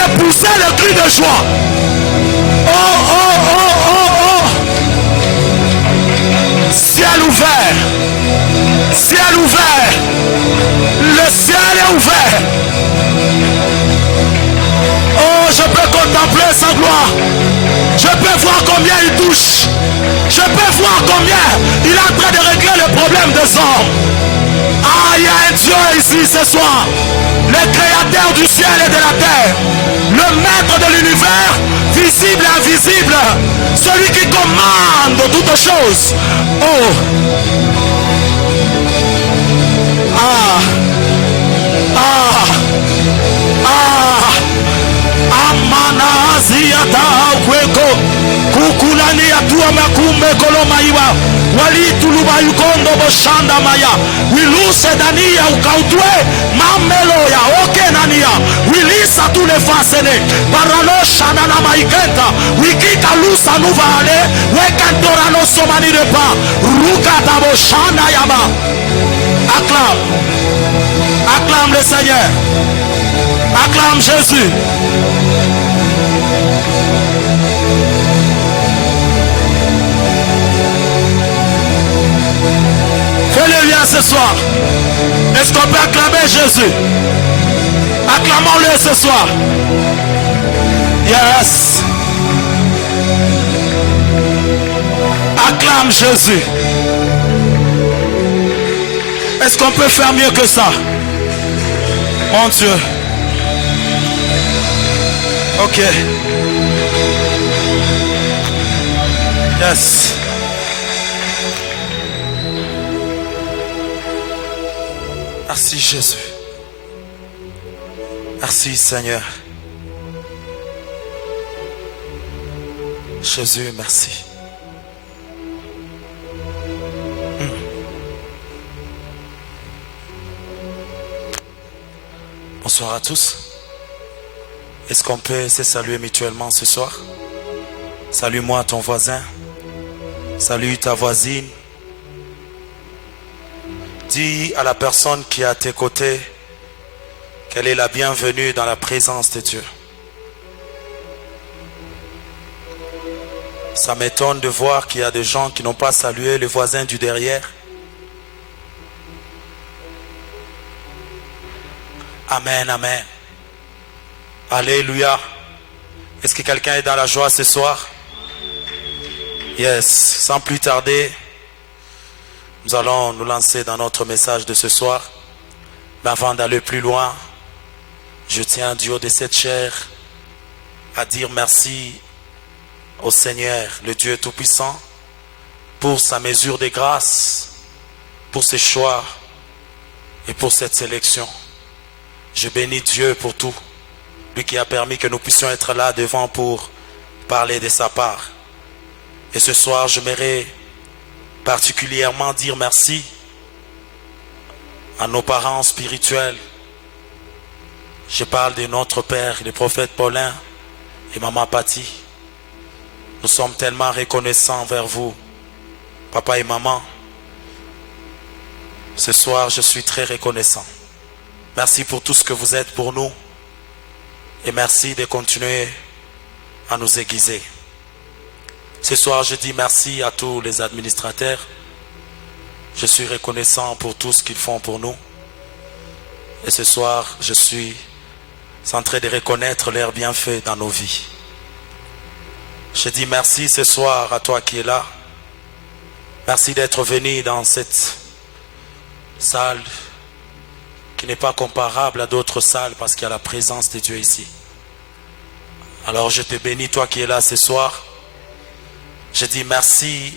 de pousser le cri de joie. Oh, oh, oh, oh, oh. Ciel ouvert. Ciel ouvert. Le ciel est ouvert. Oh, je peux contempler sa gloire. Je peux voir combien il touche. Je peux voir combien il est en train de régler le problème des hommes. Ah, il y a un Dieu ici ce soir. Le créateur du ciel et de la terre. Le maître de l'univers, visible et invisible. Celui qui commande toutes choses. Oh. Ah. Ah. Ah. Amana Aziata Kweko. Kukulani atua makumbe kolomaiwa. Wali tuluba yukondo boshanda maya. Wiluse dania ukautwe mamelo ya oke nania. Wilisa tule fasene. Barano shana na maikenta. Wikika lusa nuvale. Wekantora no somani de pa. Ruka dabo shanda yama. Acclame. Acclame le Seigneur. Acclame Jésus. Fais-le bien ce soir. Est-ce qu'on peut acclamer Jésus? Acclamons-le ce soir. Yes. Acclame Jésus. Est-ce qu'on peut faire mieux que ça? Mon Dieu. Ok. Yes. Merci Jésus. Merci Seigneur. Jésus, merci. Bonsoir à tous. Est-ce qu'on peut se saluer mutuellement ce soir? Salue-moi ton voisin. Salue ta voisine. Dis à la personne qui est à tes côtés qu'elle est la bienvenue dans la présence de Dieu. Ça m'étonne de voir qu'il y a des gens qui n'ont pas salué le voisin du derrière. Amen, amen. Alléluia. Est-ce que quelqu'un est dans la joie ce soir? Yes. Sans plus tarder, nous allons nous lancer dans notre message de ce soir. Mais avant d'aller plus loin, je tiens du haut de cette chair à dire merci au Seigneur, le Dieu Tout-Puissant, pour sa mesure de grâce, pour ses choix et pour cette sélection. Je bénis Dieu pour tout, lui qui a permis que nous puissions être là devant pour parler de sa part. Et ce soir, j'aimerais particulièrement dire merci à nos parents spirituels. Je parle de notre père, le prophète Paulin et maman Patty. Nous sommes tellement reconnaissants envers vous, papa et maman. Ce soir, je suis très reconnaissant. Merci pour tout ce que vous êtes pour nous. Et merci de continuer à nous aiguiser. Ce soir, je dis merci à tous les administrateurs. Je suis reconnaissant pour tout ce qu'ils font pour nous. Et ce soir, je suis en train de reconnaître leurs bienfaits dans nos vies. Je dis merci ce soir à toi qui es là. Merci d'être venu dans cette salle qui n'est pas comparable à d'autres salles parce qu'il y a la présence de Dieu ici. Alors je te bénis, toi qui es là ce soir. Je dis merci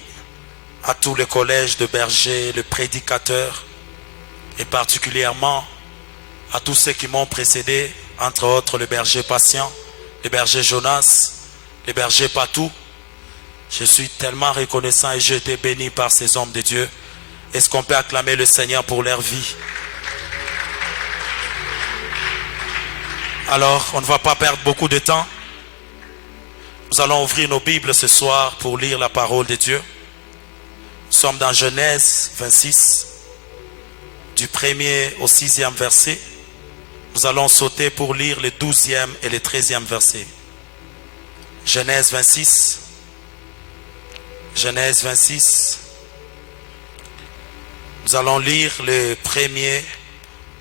à tous les collèges de bergers, les prédicateurs et particulièrement à tous ceux qui m'ont précédé, entre autres le berger Patient, le berger Jonas, le berger Patou. Je suis tellement reconnaissant et j'ai été béni par ces hommes de Dieu. Est-ce qu'on peut acclamer le Seigneur pour leur vie? Alors, on ne va pas perdre beaucoup de temps. Nous allons ouvrir nos Bibles ce soir pour lire la parole de Dieu. Nous sommes dans Genèse 26, du 1er au 6e verset. Nous allons sauter pour lire le 12e et le 13e verset. Genèse 26. Genèse 26. Nous allons lire le premier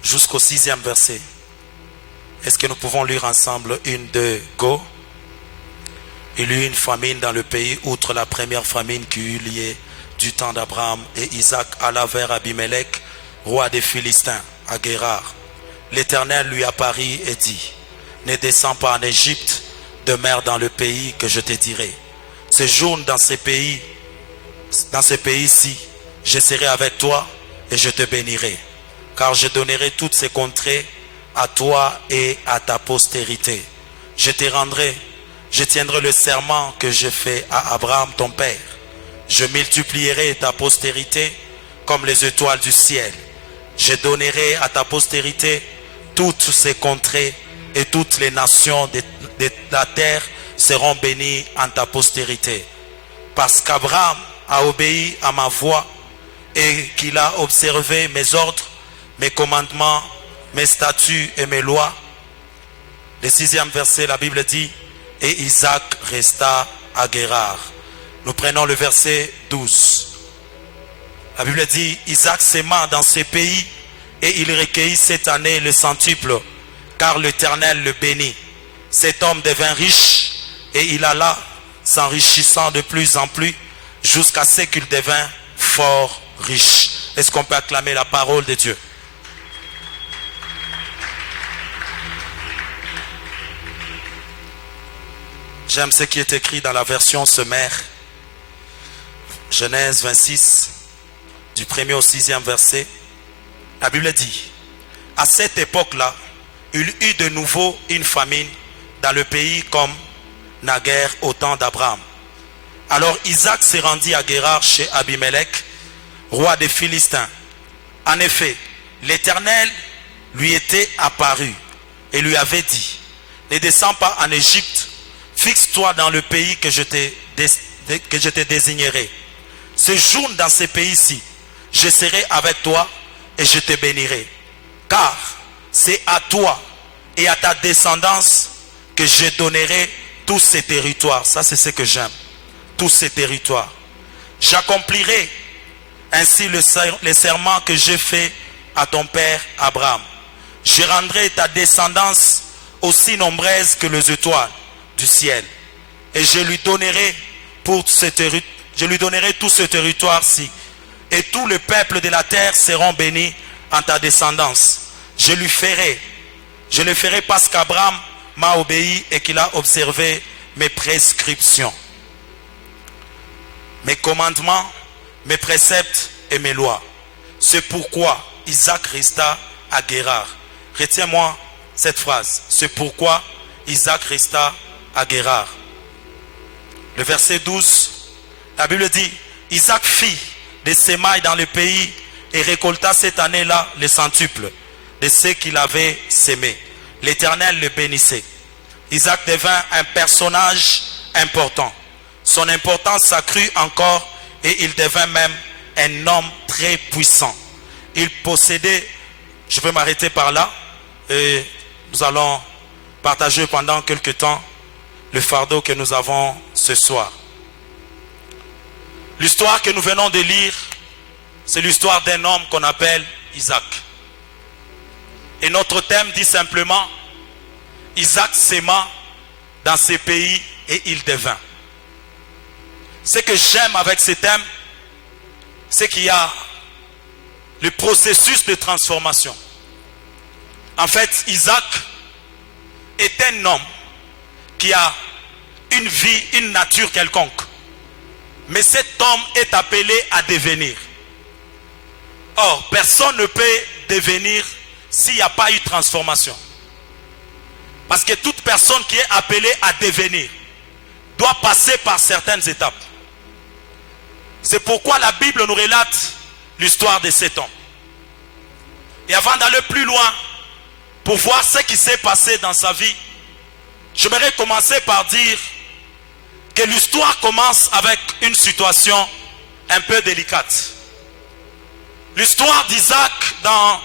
jusqu'au 6e verset. Est-ce que nous pouvons lire ensemble? 1, 2, go. Il y eut une famine dans le pays, outre la première famine qui eut lieu du temps d'Abraham. Et Isaac alla vers Abimelech, roi des Philistins, à Guérar. L'Éternel lui apparut et dit: ne descends pas en Égypte, demeure dans le pays que je te dirai. Séjourne dans ce pays-ci, je serai avec toi et je te bénirai, car je donnerai toutes ces contrées à toi et à ta postérité. Je tiendrai le serment que j'ai fait à Abraham ton père. Je multiplierai ta postérité comme les étoiles du ciel. Je donnerai à ta postérité toutes ces contrées, et toutes les nations de la terre seront bénies en ta postérité. Parce qu'Abraham a obéi à ma voix et qu'il a observé mes ordres, mes commandements, mes statuts et mes lois. Le 6e verset, la Bible dit: et Isaac resta à Guérar. Nous prenons le verset 12. La Bible dit: Isaac s'aima dans ce pays et il recueillit cette année le centuple, car l'Éternel le bénit. Cet homme devint riche et il alla s'enrichissant de plus en plus jusqu'à ce qu'il devint fort riche. Est-ce qu'on peut acclamer la parole de Dieu? J'aime ce qui est écrit dans la version sommaire. Genèse 26, du 1er au 6e verset. La Bible dit: à cette époque-là, il eut de nouveau une famine dans le pays comme naguère au temps d'Abraham. Alors Isaac se rendit à Guérar chez Abimelech, roi des Philistins. En effet, l'Éternel lui était apparu et lui avait dit: ne descends pas en Égypte, fixe-toi dans le pays que je te désignerai. Séjourne dans ce pays-ci, je serai avec toi et je te bénirai. Car c'est à toi et à ta descendance que je donnerai tous ces territoires. Ça, c'est ce que j'aime. Tous ces territoires. J'accomplirai ainsi le serment que j'ai fait à ton père Abraham. Je rendrai ta descendance aussi nombreuse que les étoiles du ciel. Et je lui donnerai tout ce territoire-ci. Et tout le peuple de la terre seront bénis en ta descendance. Je le ferai parce qu'Abraham m'a obéi et qu'il a observé mes prescriptions, mes commandements, mes préceptes et mes lois. C'est pourquoi Isaac resta à Guérar. Retiens-moi cette phrase. C'est pourquoi Isaac resta à Guérar. Le verset 12, la Bible dit: Isaac fit des semailles dans le pays et récolta cette année-là le centuple de ce qu'il avait sémé. L'Éternel le bénissait. Isaac devint un personnage important. Son importance s'accrut encore et il devint même un homme très puissant. Il possédait, je vais m'arrêter par là et nous allons partager pendant quelque temps le fardeau que nous avons ce soir. L'histoire que nous venons de lire, c'est l'histoire d'un homme qu'on appelle Isaac. Et notre thème dit simplement: Isaac s'aima dans ce pays et il devint. Ce que j'aime avec ce thème, c'est qu'il y a le processus de transformation. En fait, Isaac est un homme qui a une vie, une nature quelconque. Mais cet homme est appelé à devenir. Or, personne ne peut devenir s'il n'y a pas eu de transformation. Parce que toute personne qui est appelée à devenir doit passer par certaines étapes. C'est pourquoi la Bible nous relate l'histoire de cet homme. Et avant d'aller plus loin, pour voir ce qui s'est passé dans sa vie, j'aimerais commencer par dire que l'histoire commence avec une situation un peu délicate. L'histoire d'Isaac dans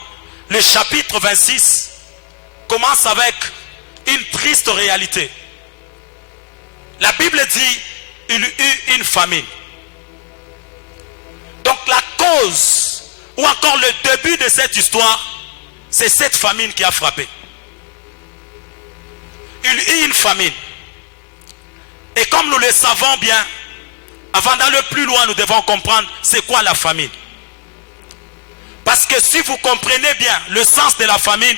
le chapitre 26 commence avec une triste réalité. La Bible dit il eut une famine. Donc la cause ou encore le début de cette histoire, c'est cette famine qui a frappé. Il eut une famine. Et comme nous le savons bien, avant d'aller plus loin, nous devons comprendre c'est quoi la famine. Parce que si vous comprenez bien le sens de la famine,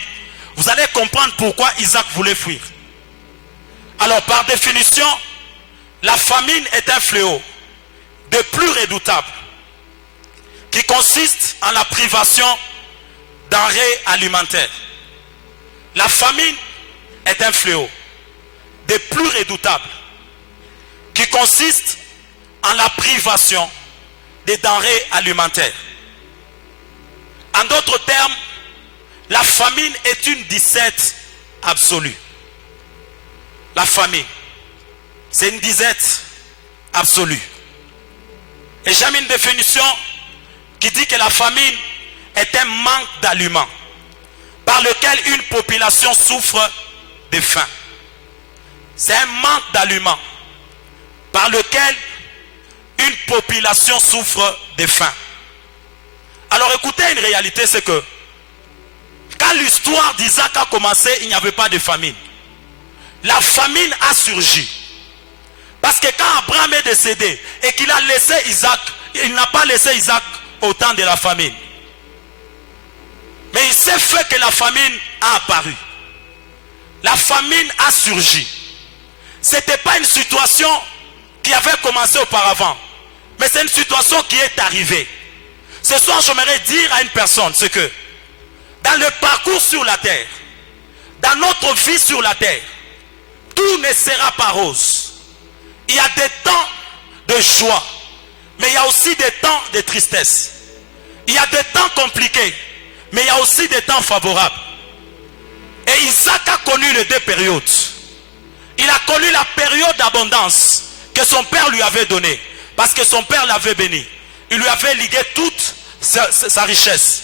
vous allez comprendre pourquoi Isaac voulait fuir. Alors par définition, la famine est un fléau de plus redoutable qui consiste en la privation denrées alimentaires. La famine est un fléau de plus redoutable qui consiste en la privation des denrées alimentaires. En d'autres termes, la famine est une disette absolue. La famine, c'est une disette absolue. Et j'aime une définition qui dit que la famine est un manque d'aliments par lequel une population souffre de faim. C'est un manque d'aliments par lequel une population souffre de faim. Alors écoutez, une réalité, c'est que quand l'histoire d'Isaac a commencé, il n'y avait pas de famine. La famine a surgi. Parce que quand Abraham est décédé et qu'il a laissé Isaac, il n'a pas laissé Isaac au temps de la famine. Mais il s'est fait que la famine a apparu. La famine a surgi. Ce n'était pas une situation qui avait commencé auparavant, mais c'est une situation qui est arrivée. Ce soir, j'aimerais dire à une personne, c'est que dans le parcours sur la terre, dans notre vie sur la terre, tout ne sera pas rose. Il y a des temps de joie, mais il y a aussi des temps de tristesse. Il y a des temps compliqués, mais il y a aussi des temps favorables. Et Isaac a connu les deux périodes. Il a connu la période d'abondance que son père lui avait donnée, parce que son père l'avait béni. Il lui avait ligué toute sa richesse.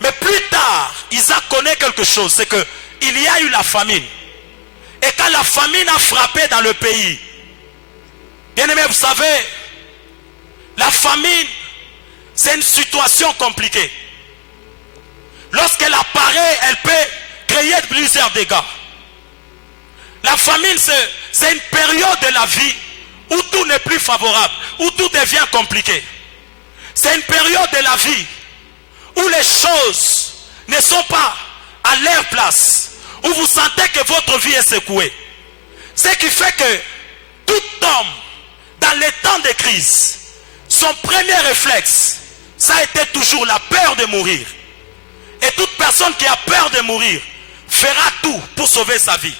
Mais plus tard, Isaac connaît quelque chose, c'est que il y a eu la famine. Et quand la famine a frappé dans le pays, bien aimé, vous savez, la famine, c'est une situation compliquée. Lorsqu'elle apparaît, elle peut créer plusieurs dégâts. La famine, c'est une période de la vie où tout n'est plus favorable, où tout devient compliqué. C'est une période de la vie où les choses ne sont pas à leur place, où vous sentez que votre vie est secouée. Ce qui fait que tout homme, dans les temps de crise, son premier réflexe, ça a été toujours la peur de mourir. Et toute personne qui a peur de mourir fera tout pour sauver sa vie.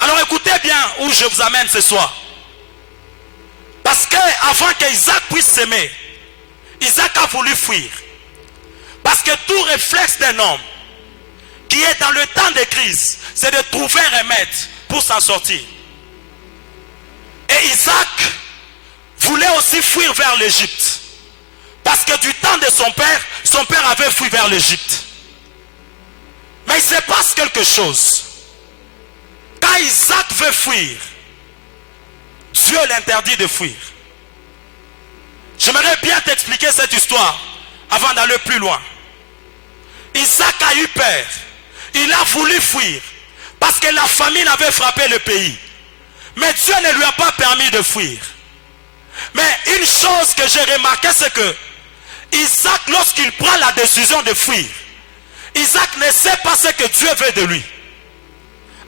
Alors écoutez bien où je vous amène ce soir. Parce que avant qu'Isaac puisse s'aimer, Isaac a voulu fuir. Parce que tout réflexe d'un homme qui est dans le temps de crise, c'est de trouver un remède pour s'en sortir. Et Isaac voulait aussi fuir vers l'Égypte. Parce que du temps de son père avait fui vers l'Égypte. Mais il se passe quelque chose. Quand Isaac veut fuir, Dieu l'interdit de fuir. J'aimerais bien t'expliquer cette histoire avant d'aller plus loin. Isaac a eu peur. Il a voulu fuir parce que la famine avait frappé le pays. Mais Dieu ne lui a pas permis de fuir. Mais une chose que j'ai remarqué, c'est que Isaac, lorsqu'il prend la décision de fuir, Isaac ne sait pas ce que Dieu veut de lui.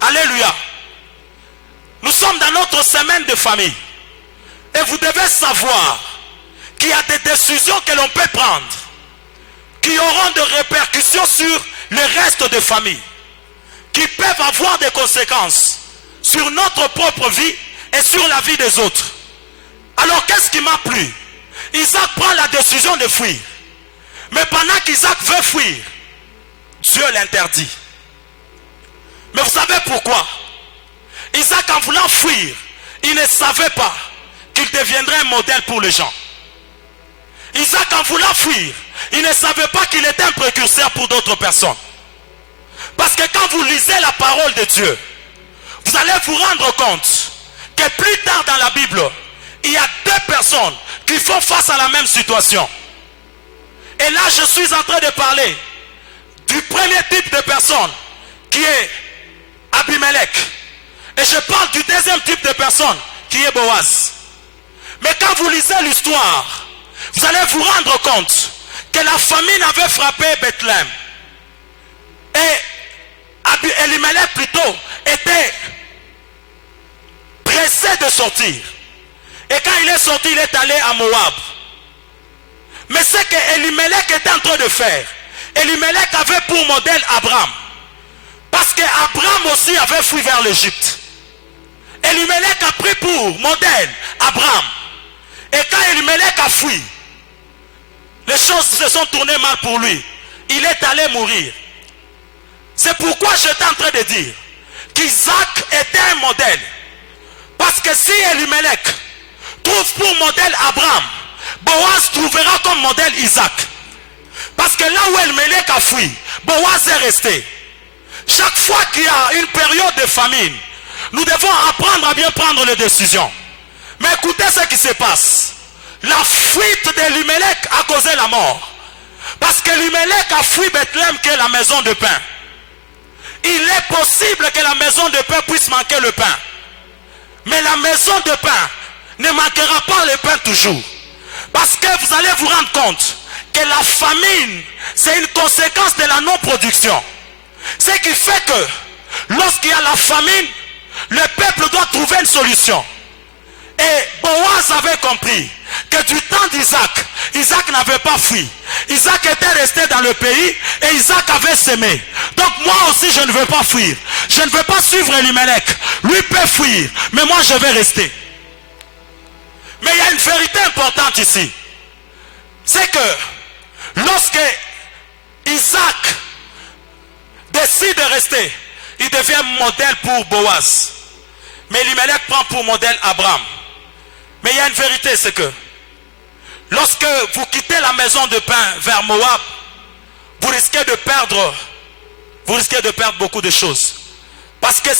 Alléluia. Nous sommes dans notre semaine de famille. Et vous devez savoir qu'il y a des décisions que l'on peut prendre qui auront des répercussions sur le reste de famille, qui peuvent avoir des conséquences sur notre propre vie et sur la vie des autres. Alors qu'est-ce qui m'a plu? Isaac prend la décision de fuir. Mais pendant qu'Isaac veut fuir, Dieu l'interdit. Mais vous savez pourquoi? Isaac, en voulant fuir, il ne savait pas qu'il deviendrait un modèle pour les gens. Isaac, en voulant fuir, il ne savait pas qu'il était un précurseur pour d'autres personnes. Parce que quand vous lisez la parole de Dieu, vous allez vous rendre compte que plus tard dans la Bible, il y a deux personnes qui font face à la même situation. Et là, je suis en train de parler du premier type de personne qui est Abimelech. Et je parle du deuxième type de personne qui est Boaz. Mais quand vous lisez l'histoire, vous allez vous rendre compte que la famine avait frappé Bethléem. Et Elimelech plutôt était pressé de sortir. Et quand il est sorti, il est allé à Moab. Mais ce que Elimelech était en train de faire, Elimelech avait pour modèle Abraham. Parce qu'Abraham aussi avait fui vers l'Égypte. Elimelech a pris pour modèle Abraham. Et quand Elimelech a fui, les choses se sont tournées mal pour lui. Il est allé mourir. C'est pourquoi j'étais en train de dire qu'Isaac était un modèle. Parce que si Elimelech trouve pour modèle Abraham, Boaz trouvera comme modèle Isaac. Parce que là où Elimelech a fui, Boaz est resté. Chaque fois qu'il y a une période de famine, nous devons apprendre à bien prendre les décisions. Mais écoutez ce qui se passe. La fuite d'Elimelech a causé la mort. Parce qu'Elimelech a fui Bethléem qui est la maison de pain. Il est possible que la maison de pain puisse manquer le pain. Mais la maison de pain ne manquera pas le pain toujours. Parce que vous allez vous rendre compte que la famine, c'est une conséquence de la non-production. Ce qui fait que lorsqu'il y a la famine, le peuple doit trouver une solution. Et Boaz avait compris que du temps d'Isaac, Isaac n'avait pas fui. Isaac était resté dans le pays et Isaac avait semé. Donc moi aussi je ne veux pas fuir. Je ne veux pas suivre Elimelech. Lui peut fuir, mais moi je vais rester. Mais il y a une vérité importante ici. C'est que lorsque Isaac décide de rester, il devient modèle pour Boaz. Mais Elimelech prend pour modèle Abraham. Mais il y a une vérité, c'est que lorsque vous quittez la maison de pain vers Moab, vous risquez de perdre beaucoup de choses. Parce que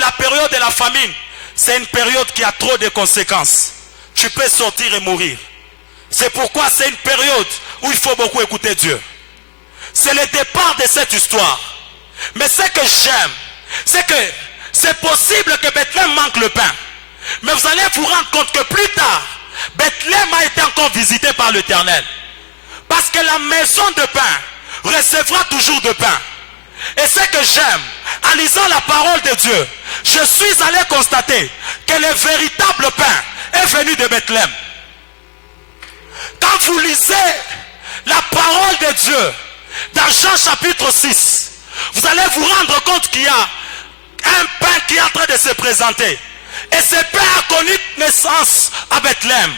la période de la famine, c'est une période qui a trop de conséquences. Tu peux sortir et mourir. C'est pourquoi c'est une période où il faut beaucoup écouter Dieu. C'est le départ de cette histoire. Mais ce que j'aime, c'est que c'est possible que Bethléem manque le pain. Mais vous allez vous rendre compte que plus tard, Bethléem a été encore visité par l'Éternel. Parce que la maison de pain recevra toujours de pain. Et ce que j'aime, en lisant la parole de Dieu, je suis allé constater que le véritable pain est venu de Bethléem. Quand vous lisez la parole de Dieu dans Jean chapitre 6, vous allez vous rendre compte qu'il y a un pain qui est en train de se présenter. Et ce pain a connu naissance à Bethléem.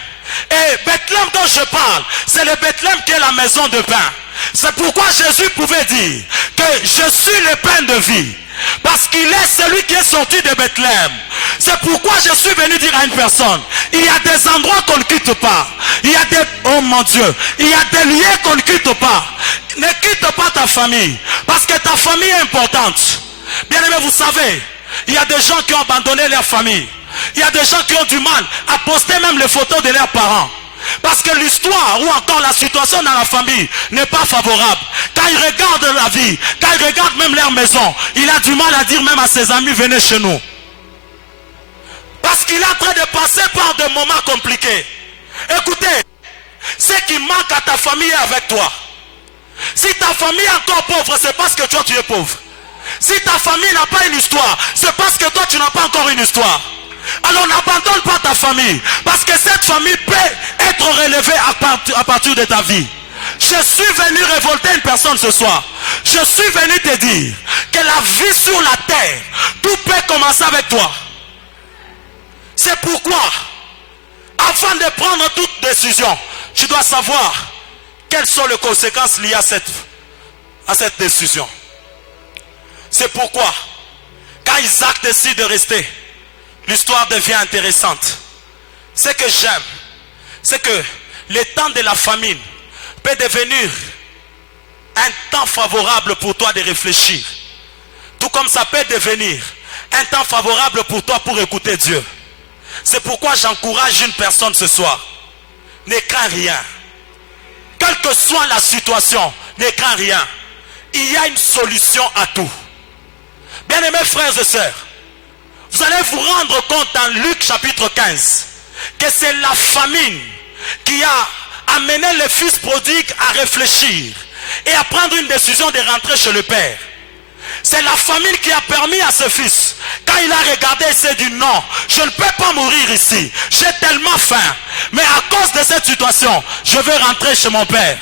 Et Bethléem dont je parle, c'est le Bethléem qui est la maison de pain. C'est pourquoi Jésus pouvait dire que je suis le pain de vie. Parce qu'il est celui qui est sorti de Bethléem. C'est pourquoi je suis venu dire à une personne, il y a des endroits qu'on ne quitte pas. Il y a des, oh mon Dieu, il y a des lieux qu'on ne quitte pas. Ne quitte pas ta famille. Parce que ta famille est importante. Bien aimé, vous savez, il y a des gens qui ont abandonné leur famille. Il y a des gens qui ont du mal à poster même les photos de leurs parents. Parce que l'histoire ou encore la situation dans la famille n'est pas favorable. Quand ils regardent la vie, quand ils regardent même leur maison, il a du mal à dire même à ses amis, venez chez nous. Parce qu'il est en train de passer par des moments compliqués. Écoutez, ce qui manque à ta famille est avec toi. Si ta famille est encore pauvre, c'est parce que toi tu es pauvre. Si ta famille n'a pas une histoire, c'est parce que toi tu n'as pas encore une histoire. Alors n'abandonne pas ta famille, parce que cette famille peut être relevée à partir de ta vie. Je suis venu révolter une personne ce soir. Je suis venu te dire que la vie sur la terre, tout peut commencer avec toi. C'est pourquoi, avant de prendre toute décision, tu dois savoir quelles sont les conséquences liées à cette décision. C'est pourquoi, quand Isaac décide de rester, l'histoire devient intéressante. Ce que j'aime, c'est que le temps de la famine peut devenir un temps favorable pour toi de réfléchir. tout comme ça peut devenir un temps favorable pour toi pour écouter Dieu. C'est pourquoi j'encourage une personne ce soir. Ne crains rien. Quelle que soit la situation, ne crains rien. Il y a une solution à tout. Bien-aimés frères et sœurs, vous allez vous rendre compte dans Luc chapitre 15 que c'est la famine qui a amené le fils prodigue à réfléchir et à prendre une décision de rentrer chez le père. C'est la famine qui a permis à ce fils, quand il a regardé, il s'est dit non, je ne peux pas mourir ici, j'ai tellement faim, mais à cause de cette situation, je vais rentrer chez mon père.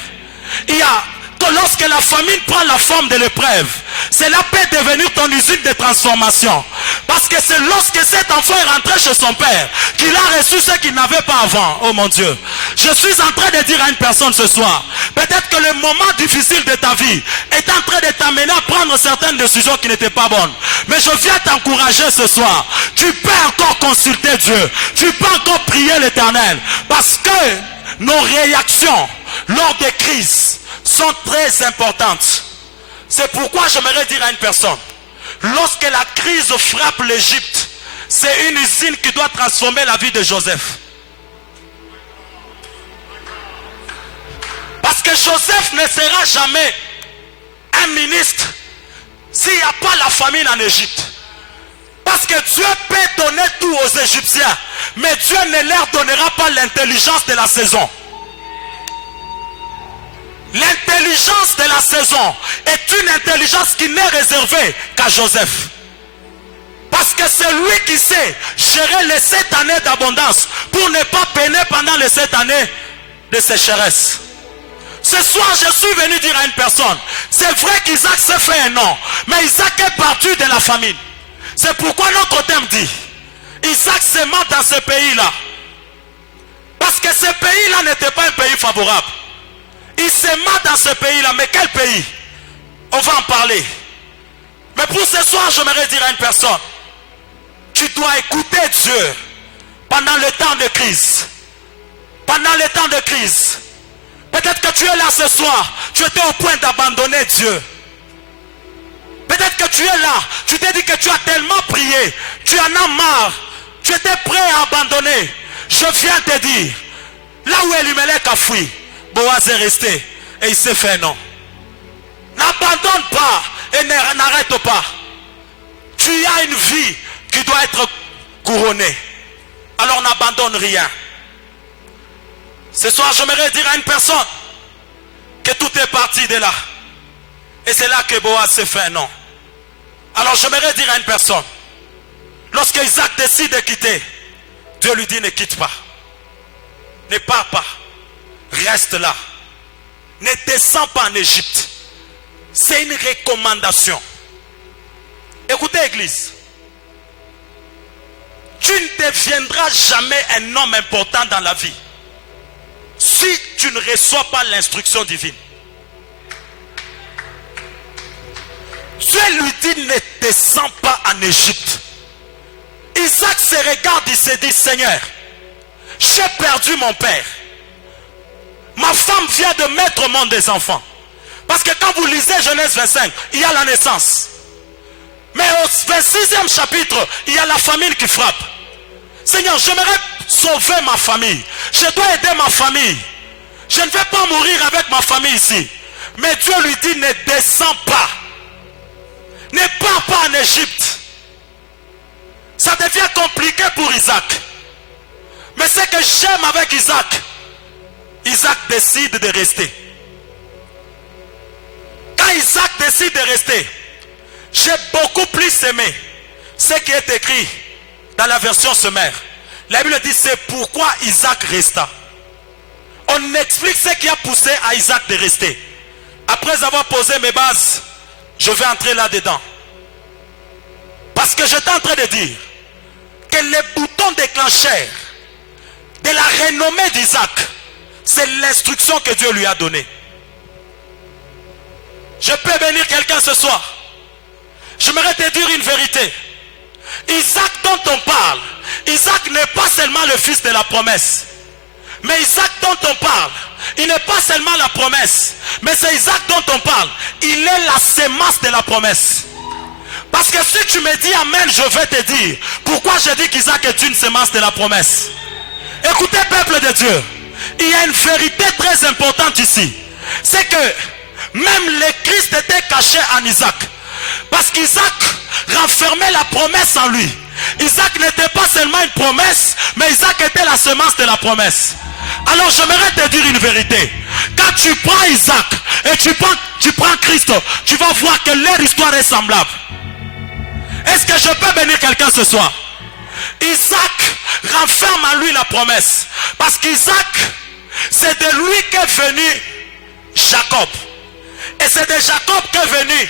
Il y a que lorsque la famine prend la forme de l'épreuve, cela peut devenir ton usine de transformation. Parce que c'est lorsque cet enfant est rentré chez son père qu'il a reçu ce qu'il n'avait pas avant. Oh mon Dieu. Je suis en train de dire à une personne ce soir, peut-être que le moment difficile de ta vie est en train de t'amener à prendre certaines décisions qui n'étaient pas bonnes. Mais je viens t'encourager ce soir. Tu peux encore consulter Dieu. Tu peux encore prier l'Éternel. Parce que nos réactions lors des crises sont très importantes. C'est pourquoi j'aimerais dire à une personne, lorsque la crise frappe l'Égypte, c'est une usine qui doit transformer la vie de Joseph. Parce que Joseph ne sera jamais un ministre s'il n'y a pas la famine en Égypte. Parce que Dieu peut donner tout aux Égyptiens, mais Dieu ne leur donnera pas l'intelligence de la saison. L'intelligence de la saison est une intelligence qui n'est réservée qu'à Joseph. Parce que c'est lui qui sait gérer les 7 années d'abondance pour ne pas peiner pendant les 7 années de sécheresse. Ce soir, je suis venu dire à une personne, c'est vrai qu'Isaac s'est fait un nom, mais Isaac est parti de la famine. C'est pourquoi notre thème dit, Isaac s'aima dans ce pays-là. Parce que ce pays-là n'était pas un pays favorable. Il s'aima dans ce pays-là, mais quel pays? On va en parler. Mais pour ce soir, j'aimerais dire à une personne, tu dois écouter Dieu pendant le temps de crise. Pendant le temps de crise. Peut-être que tu es là ce soir, tu étais au point d'abandonner Dieu. Peut-être que tu es là, tu t'es dit que tu as tellement prié, tu en as marre, tu étais prêt à abandonner. Je viens te dire, là où Elimelech a fui, Boaz est resté et il s'est fait non. N'abandonne pas et n'arrête pas. Tu as une vie qui doit être couronnée. Alors n'abandonne rien. Ce soir, j'aimerais dire à une personne que tout est parti de là. Et c'est là que Boaz s'est fait non. Alors j'aimerais dire à une personne, lorsque Isaac décide de quitter, Dieu lui dit ne quitte pas. Ne pars pas. Reste là. Ne descends pas en Égypte. C'est une recommandation. Écoutez, Église. Tu ne deviendras jamais un homme important dans la vie si tu ne reçois pas l'instruction divine. Dieu lui dit ne descends pas en Égypte. Isaac se regarde, il se dit Seigneur, j'ai perdu mon père. Ma femme vient de mettre au monde des enfants. Parce que quand vous lisez Genèse 25, il y a la naissance. Mais au 26e chapitre, il y a la famine qui frappe. Seigneur, j'aimerais sauver ma famille. Je dois aider ma famille. Je ne vais pas mourir avec ma famille ici. Mais Dieu lui dit, ne descends pas. Ne pars pas en Égypte. Ça devient compliqué pour Isaac. Mais ce que j'aime avec Isaac, Isaac décide de rester. Quand Isaac décide de rester, j'ai beaucoup plus aimé ce qui est écrit dans la version sommaire. La Bible dit c'est pourquoi Isaac resta. On explique ce qui a poussé à Isaac de rester. Après avoir posé mes bases, je vais entrer là-dedans. Parce que j'étais en train de dire que les boutons déclencheurs de la renommée d'Isaac, c'est l'instruction que Dieu lui a donnée. Je peux bénir quelqu'un ce soir. J'aimerais te dire une vérité. Isaac dont on parle, Isaac n'est pas seulement le fils de la promesse. Mais Isaac dont on parle, il n'est pas seulement la promesse. Mais c'est Isaac dont on parle. Il est la sémence de la promesse. Parce que si tu me dis Amen, je vais te dire pourquoi je dis qu'Isaac est une semence de la promesse. Écoutez, peuple de Dieu, il y a une vérité très importante ici. C'est que même le Christ était caché en Isaac. Parce qu'Isaac renfermait la promesse en lui. Isaac n'était pas seulement une promesse, mais Isaac était la semence de la promesse. Alors j'aimerais te dire une vérité. Quand tu prends Isaac et tu prends Christ, tu vas voir que leur histoire est semblable. Est-ce que je peux bénir quelqu'un ce soir? Isaac renferme en lui la promesse. Parce qu'Isaac, c'est de lui qu'est venu Jacob. Et c'est de Jacob qu'est venu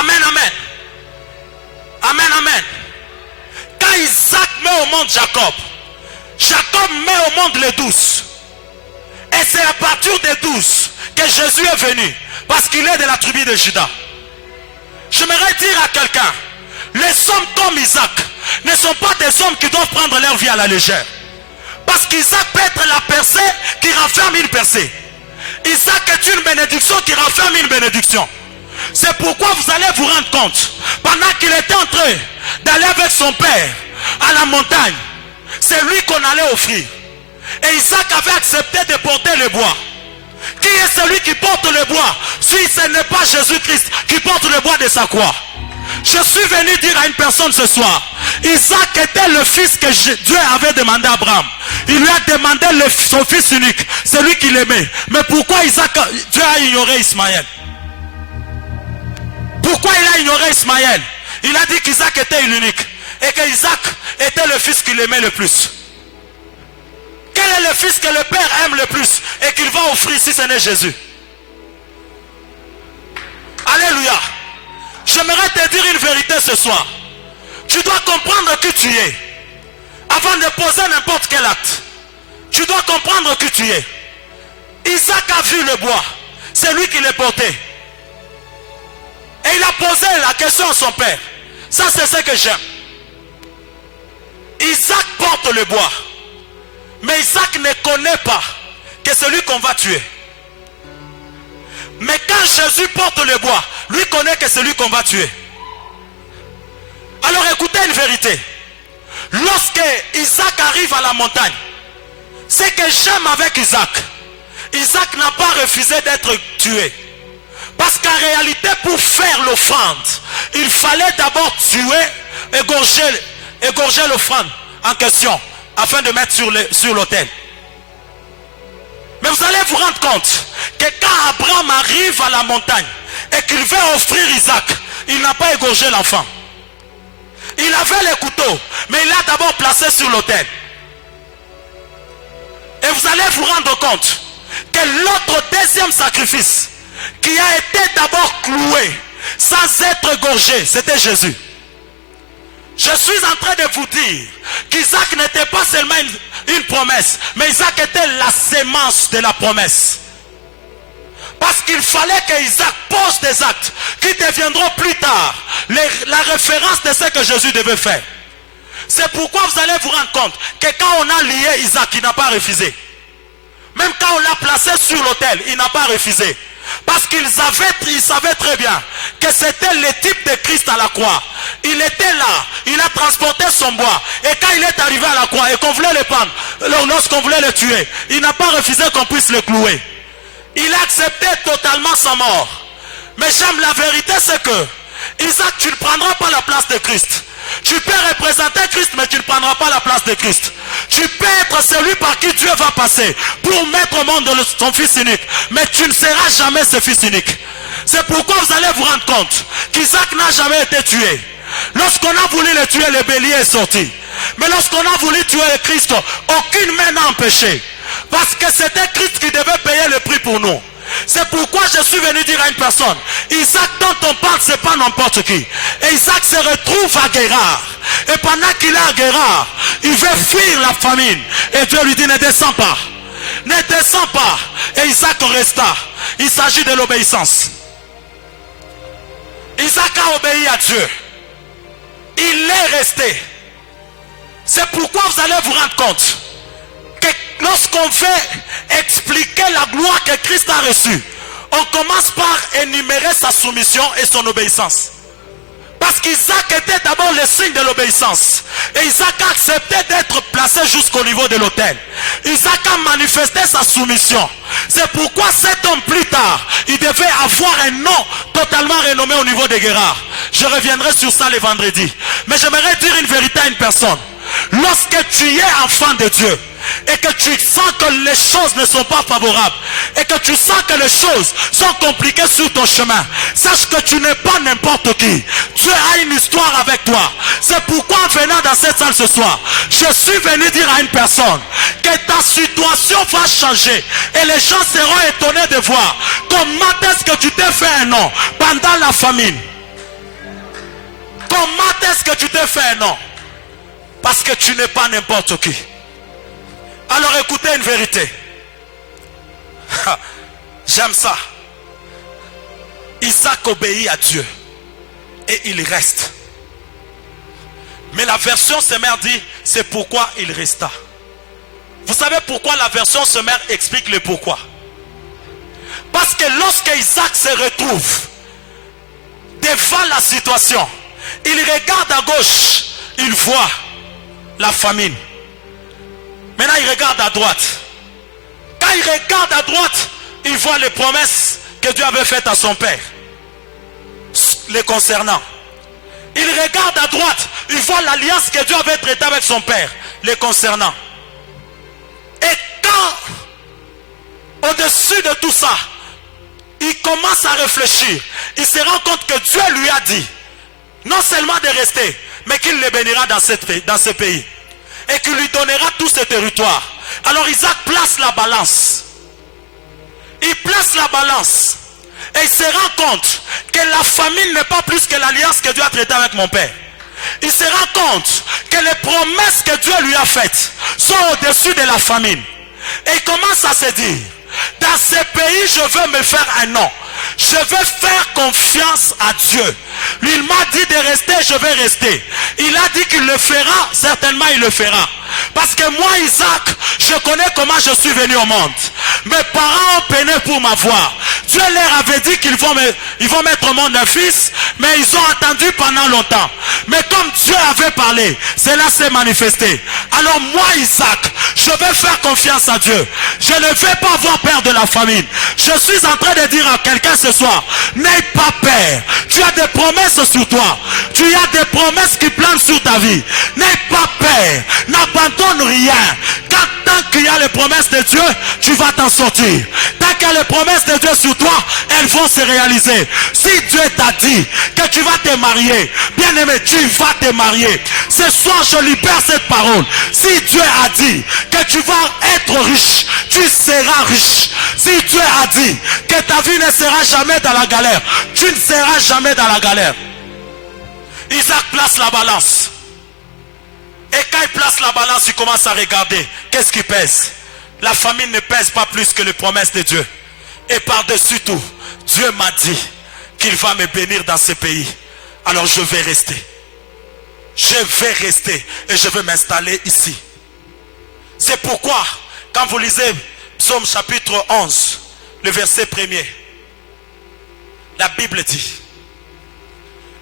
Amen, amen. Amen, amen. Quand Isaac met au monde Jacob, Jacob met au monde les 12. Et c'est à partir des 12 que Jésus est venu. Parce qu'il est de la tribu de Juda. J'aimerais dire à quelqu'un, les hommes comme Isaac ne sont pas des hommes qui doivent prendre leur vie à la légère. Parce qu'Isaac peut être la percée qui renferme une percée. Isaac est une bénédiction qui renferme une bénédiction. C'est pourquoi vous allez vous rendre compte, pendant qu'il était en train d'aller avec son père à la montagne, c'est lui qu'on allait offrir. Et Isaac avait accepté de porter le bois. Qui est celui qui porte le bois? Si ce n'est pas Jésus-Christ qui porte le bois de sa croix. Je suis venu dire à une personne ce soir, Isaac était le fils que Dieu avait demandé à Abraham. Il lui a demandé son fils unique, celui qu'il aimait. Mais pourquoi Dieu a ignoré Ismaël? Pourquoi il a ignoré Ismaël? Il a dit qu'Isaac était l'unique et qu'Isaac était le fils qu'il aimait le plus. Quel est le fils que le père aime le plus et qu'il va offrir si ce n'est Jésus? Alléluia. J'aimerais te dire une vérité ce soir. Tu dois comprendre qui tu es. Avant de poser n'importe quel acte, tu dois comprendre qui tu es. Isaac a vu le bois. C'est lui qui l'a porté. Et il a posé la question à son père. Ça, c'est ce que j'aime. Isaac porte le bois. Mais Isaac ne connaît pas que c'est lui qu'on va tuer. Mais quand Jésus porte le bois, lui connaît que c'est lui qu'on va tuer. Alors écoutez une vérité. Lorsque Isaac arrive à la montagne, ce que j'aime avec Isaac, Isaac n'a pas refusé d'être tué. Parce qu'en réalité, pour faire l'offrande, il fallait d'abord tuer, égorger l'offrande en question, afin de mettre sur l'autel. Mais vous allez vous rendre compte que quand Abraham arrive à la montagne et qu'il veut offrir Isaac, il n'a pas égorgé l'enfant. Il avait les couteaux, mais il l'a d'abord placé sur l'autel. Et vous allez vous rendre compte que l'autre deuxième sacrifice qui a été d'abord cloué sans être égorgé, c'était Jésus. Je suis en train de vous dire qu'Isaac n'était pas seulement une promesse, mais Isaac était la sémence de la promesse. Parce qu'il fallait qu'Isaac pose des actes qui deviendront plus tard la référence de ce que Jésus devait faire. C'est pourquoi vous allez vous rendre compte que quand on a lié Isaac, il n'a pas refusé. Même quand on l'a placé sur l'autel, il n'a pas refusé. Parce qu'il savait très bien que c'était le type de Christ à la croix. Il était là, il a transporté son bois. Et quand il est arrivé à la croix et qu'on voulait le prendre, lorsqu'on voulait le tuer, il n'a pas refusé qu'on puisse le clouer. Il a accepté totalement sa mort. Mais j'aime la vérité, c'est que Isaac, tu ne prendras pas la place de Christ. Tu peux représenter Christ, mais tu ne prendras pas la place de Christ. Tu peux être celui par qui Dieu va passer pour mettre au monde son fils unique. Mais tu ne seras jamais ce fils unique. C'est pourquoi vous allez vous rendre compte qu'Isaac n'a jamais été tué. Lorsqu'on a voulu le tuer, le bélier est sorti. Mais lorsqu'on a voulu tuer le Christ, aucune main n'a empêché. Parce que c'était Christ qui devait payer le prix pour nous. C'est pourquoi je suis venu dire à une personne, Isaac dont on parle, c'est pas n'importe qui. Et Isaac se retrouve à Guérard. Et pendant qu'il est à Guérard, il veut fuir la famine. Et Dieu lui dit, ne descends pas. Ne descends pas. Et Isaac resta. Il s'agit de l'obéissance. Isaac a obéi à Dieu. Il est resté. C'est pourquoi vous allez vous rendre compte lorsqu'on veut expliquer la gloire que Christ a reçue, on commence par énumérer sa soumission et son obéissance. Parce qu'Isaac était d'abord le signe de l'obéissance. Et Isaac a accepté d'être placé jusqu'au niveau de l'autel. Isaac a manifesté sa soumission. C'est pourquoi 7 ans plus tard, il devait avoir un nom totalement renommé au niveau des Guérards. Je reviendrai sur ça le vendredi. Mais j'aimerais dire une vérité à une personne. Lorsque tu es enfant de Dieu, et que tu sens que les choses ne sont pas favorables, et que tu sens que les choses sont compliquées sur ton chemin, sache que tu n'es pas n'importe qui. Dieu a une histoire avec toi. C'est pourquoi en venant dans cette salle ce soir, je suis venu dire à une personne que ta situation va changer, et les gens seront étonnés de voir comment est-ce que tu t'es fait un nom pendant la famine. Comment est-ce que tu t'es fait un nom? Parce que tu n'es pas n'importe qui. Alors écoutez une vérité. J'aime ça. Isaac obéit à Dieu et il reste. Mais la version Semeur dit c'est pourquoi il resta. Vous savez pourquoi la version Semeur explique le pourquoi? Parce que lorsque Isaac se retrouve devant la situation, il regarde à gauche, il voit la famine. Maintenant il regarde à droite. Quand il regarde à droite, il voit les promesses que Dieu avait faites à son père les concernant. Il regarde à droite, il voit l'alliance que Dieu avait traitée avec son père les concernant. Et quand au-dessus de tout ça, il commence à réfléchir, il se rend compte que Dieu lui a dit non seulement de rester, mais qu'il le bénira dans ce pays et qu'il lui donnera tout ce territoire. Alors Isaac place la balance. Il place la balance et il se rend compte que la famine n'est pas plus que l'alliance que Dieu a traitée avec mon père. Il se rend compte que les promesses que Dieu lui a faites sont au-dessus de la famine. Et il commence à se dire, dans ce pays je veux me faire un nom. Je vais faire confiance à Dieu. Lui, il m'a dit de rester, je vais rester. Il a dit qu'il le fera, certainement il le fera. Parce que moi, Isaac, je connais comment je suis venu au monde. Mes parents ont peiné pour m'avoir. Dieu leur avait dit qu'ils vont mettre au monde un fils, mais ils ont attendu pendant longtemps. Mais comme Dieu avait parlé, cela s'est manifesté. Alors moi, Isaac, je vais faire confiance à Dieu. Je ne vais pas avoir peur de la famine. Je suis en train de dire à quelqu'un ce soir, n'aie pas peur. Tu as des promesses sur toi. Tu as des promesses qui planent sur ta vie. N'aie pas peur. N'abandonne rien. Tant qu'il y a les promesses de Dieu, tu vas t'en sortir. Tant qu'il y a les promesses de Dieu sur toi, elles vont se réaliser. Si Dieu t'a dit que tu vas te marier, bien aimé, tu vas te marier. Ce soir, je libère cette parole. Si Dieu a dit que tu vas être riche, tu seras riche. Si Dieu a dit que ta vie ne sera jamais dans la galère, tu ne seras jamais dans la galère. Isaac place la balance. Et quand il place la balance, il commence à regarder. Qu'est-ce qui pèse? La famine ne pèse pas plus que les promesses de Dieu. Et par-dessus tout, Dieu m'a dit qu'il va me bénir dans ce pays. Alors je vais rester. Je vais rester et je vais m'installer ici. C'est pourquoi, quand vous lisez Psaume chapitre 11, le verset 1er, la Bible dit,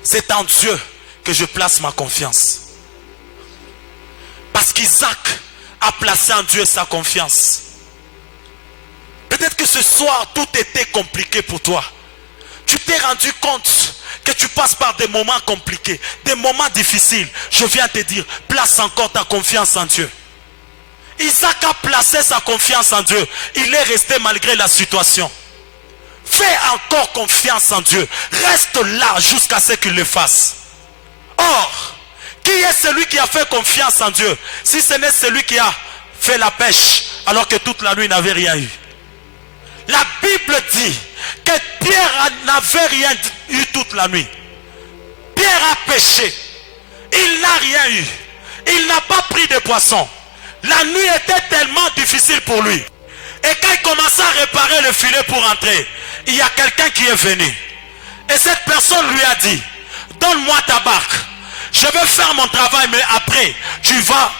c'est en Dieu que je place ma confiance. Parce qu'Isaac a placé en Dieu sa confiance. Peut-être que ce soir, tout était compliqué pour toi. Tu t'es rendu compte que tu passes par des moments compliqués, des moments difficiles. Je viens te dire, place encore ta confiance en Dieu. Isaac a placé sa confiance en Dieu. Il est resté malgré la situation. Fais encore confiance en Dieu. Reste là jusqu'à ce qu'il le fasse. Or, qui est celui qui a fait confiance en Dieu? Si ce n'est celui qui a fait la pêche alors que toute la nuit n'avait rien eu. La Bible dit que Pierre n'avait rien eu toute la nuit. Pierre a pêché. Il n'a rien eu. Il n'a pas pris de poisson. La nuit était tellement difficile pour lui. Et quand il commençait à réparer le filet pour entrer, il y a quelqu'un qui est venu. Et cette personne lui a dit, donne-moi ta barque. Je vais faire mon travail, mais après, tu vas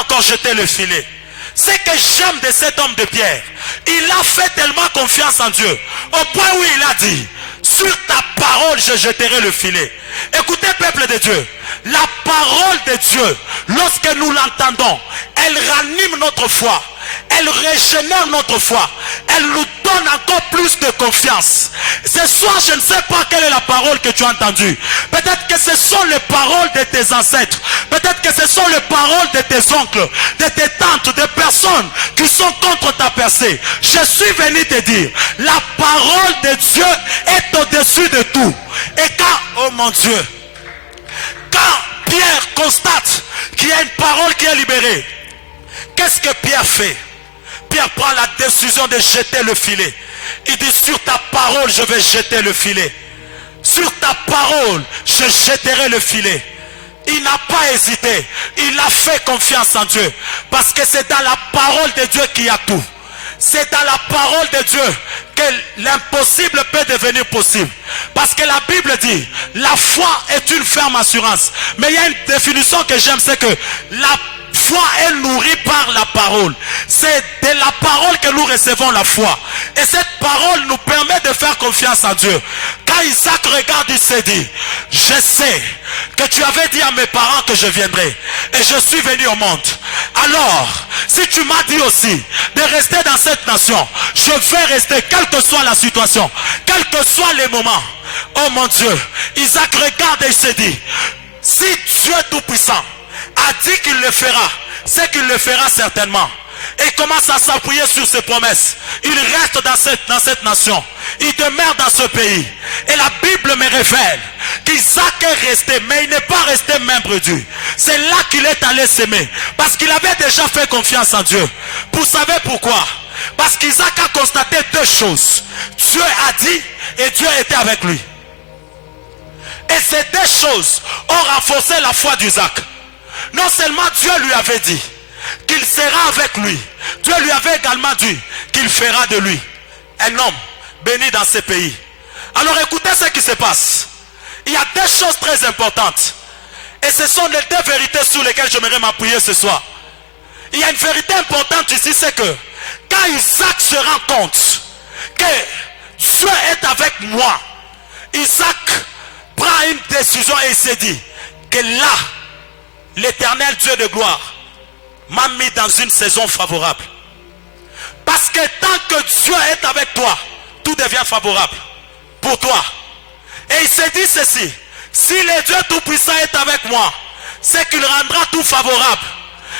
encore jeter le filet. Ce que j'aime de cet homme de Pierre, il a fait tellement confiance en Dieu, au point où il a dit, sur ta parole je jeterai le filet. Écoutez, peuple de Dieu, la parole de Dieu, lorsque nous l'entendons, elle ranime notre foi, elle régénère notre foi, elle nous donne encore plus de confiance. Ce soir, je ne sais pas quelle est la parole que tu as entendue. Peut-être que ce sont les paroles de tes ancêtres, peut-être que ce sont les paroles de tes oncles, de tes tantes, de personnes qui sont contre ta percée. Je suis venu te dire, la parole de Dieu est au-dessus de tout. Et quand, oh mon Dieu, quand Pierre constate qu'il y a une parole qui est libérée, qu'est-ce que Pierre fait? Pierre prend la décision de jeter le filet. Il dit, sur ta parole je vais jeter le filet. Sur ta parole je jetterai le filet. Il n'a pas hésité, il a fait confiance en Dieu, parce que c'est dans la parole de Dieu qu'il y a tout. C'est dans la parole de Dieu que l'impossible peut devenir possible. Parce que la Bible dit, la foi est une ferme assurance. Mais il y a une définition que j'aime, c'est que la foi est nourrie par la parole. C'est de la parole que nous recevons la foi. Et cette parole nous permet de faire confiance en Dieu. Quand Isaac regarde, il s'est dit, je sais que tu avais dit à mes parents que je viendrais. Et je suis venu au monde. Alors, si tu m'as dit aussi de rester dans cette nation, je vais rester, quelle que soit la situation, quels que soient les moments. Oh mon Dieu, Isaac regarde et il se dit, si Dieu Tout-Puissant a dit qu'il le fera, c'est qu'il le fera certainement. Et il commence à s'appuyer sur ses promesses. Il reste dans cette nation. Il demeure dans ce pays. Et la Bible me révèle qu'Isaac est resté, mais il n'est pas resté main perdue. C'est là qu'il est allé s'aimer. Parce qu'il avait déjà fait confiance en Dieu. Vous savez pourquoi? Parce qu'Isaac a constaté deux choses. Dieu a dit et Dieu était avec lui. Et ces deux choses ont renforcé la foi d'Isaac. Non seulement Dieu lui avait dit qu'il sera avec lui, Dieu lui avait également dit qu'il fera de lui un homme béni dans ce pays. Alors écoutez ce qui se passe. Il y a deux choses très importantes. Et ce sont les deux vérités sur lesquelles j'aimerais m'appuyer ce soir. Il y a une vérité importante ici, c'est que quand Isaac se rend compte que Dieu est avec moi, Isaac prend une décision et il s'est dit que là, l'Éternel Dieu de gloire m'a mis dans une saison favorable. Parce que tant que Dieu est avec toi, tout devient favorable pour toi. Et il s'est dit ceci, si le Dieu Tout-Puissant est avec moi, c'est qu'il rendra tout favorable.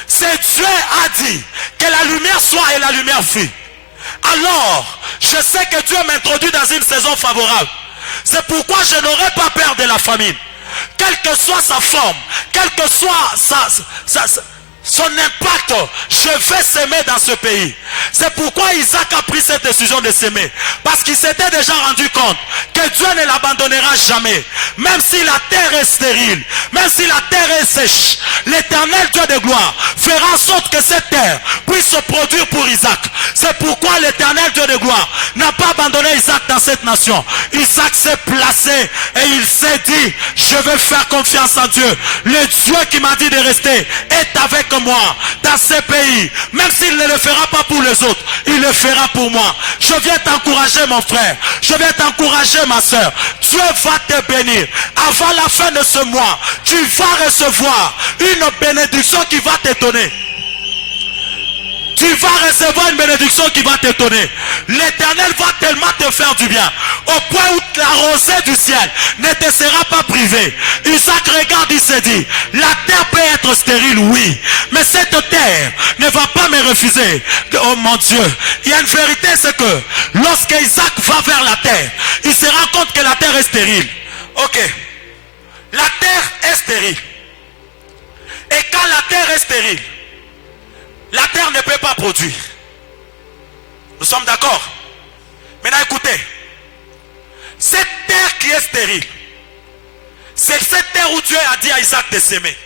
C'est Dieu a dit que la lumière soit et la lumière fut. Alors, je sais que Dieu m'introduit dans une saison favorable. C'est pourquoi je n'aurai pas peur de la famine. Quelle que soit sa forme, quel que soit son impact, je vais s'aimer dans ce pays. C'est pourquoi Isaac a pris cette décision de s'aimer. Parce qu'il s'était déjà rendu compte que Dieu ne l'abandonnera jamais. Même si la terre est stérile, même si la terre est sèche, l'Éternel Dieu de gloire fera en sorte que cette terre puisse se produire pour Isaac. C'est pourquoi l'Éternel Dieu de gloire n'a pas abandonné Isaac dans cette nation. Isaac s'est placé et il s'est dit, je vais faire confiance en Dieu. Le Dieu qui m'a dit de rester est avec moi dans ce pays. Même s'il ne le fera pas pour les autres, il le fera pour moi. Je viens t'encourager mon frère, je viens t'encourager ma soeur. Dieu va te bénir. Avant la fin de ce mois, tu vas recevoir une bénédiction qui va t'étonner. Tu vas recevoir une bénédiction qui va t'étonner. L'Éternel va tellement te faire du bien, au point où la rosée du ciel ne te sera pas privée. Isaac regarde, il se dit, la terre peut être stérile, oui, mais cette terre ne va pas me refuser. Oh mon Dieu, il y a une vérité, c'est que lorsque Isaac va vers la terre, il se rend compte que la terre est stérile. Ok, la terre est stérile. Et quand la terre est stérile, la terre ne peut pas produire. Nous sommes d'accord? Maintenant écoutez. Cette terre qui est stérile, c'est cette terre où Dieu a dit à Isaac de s'aimer.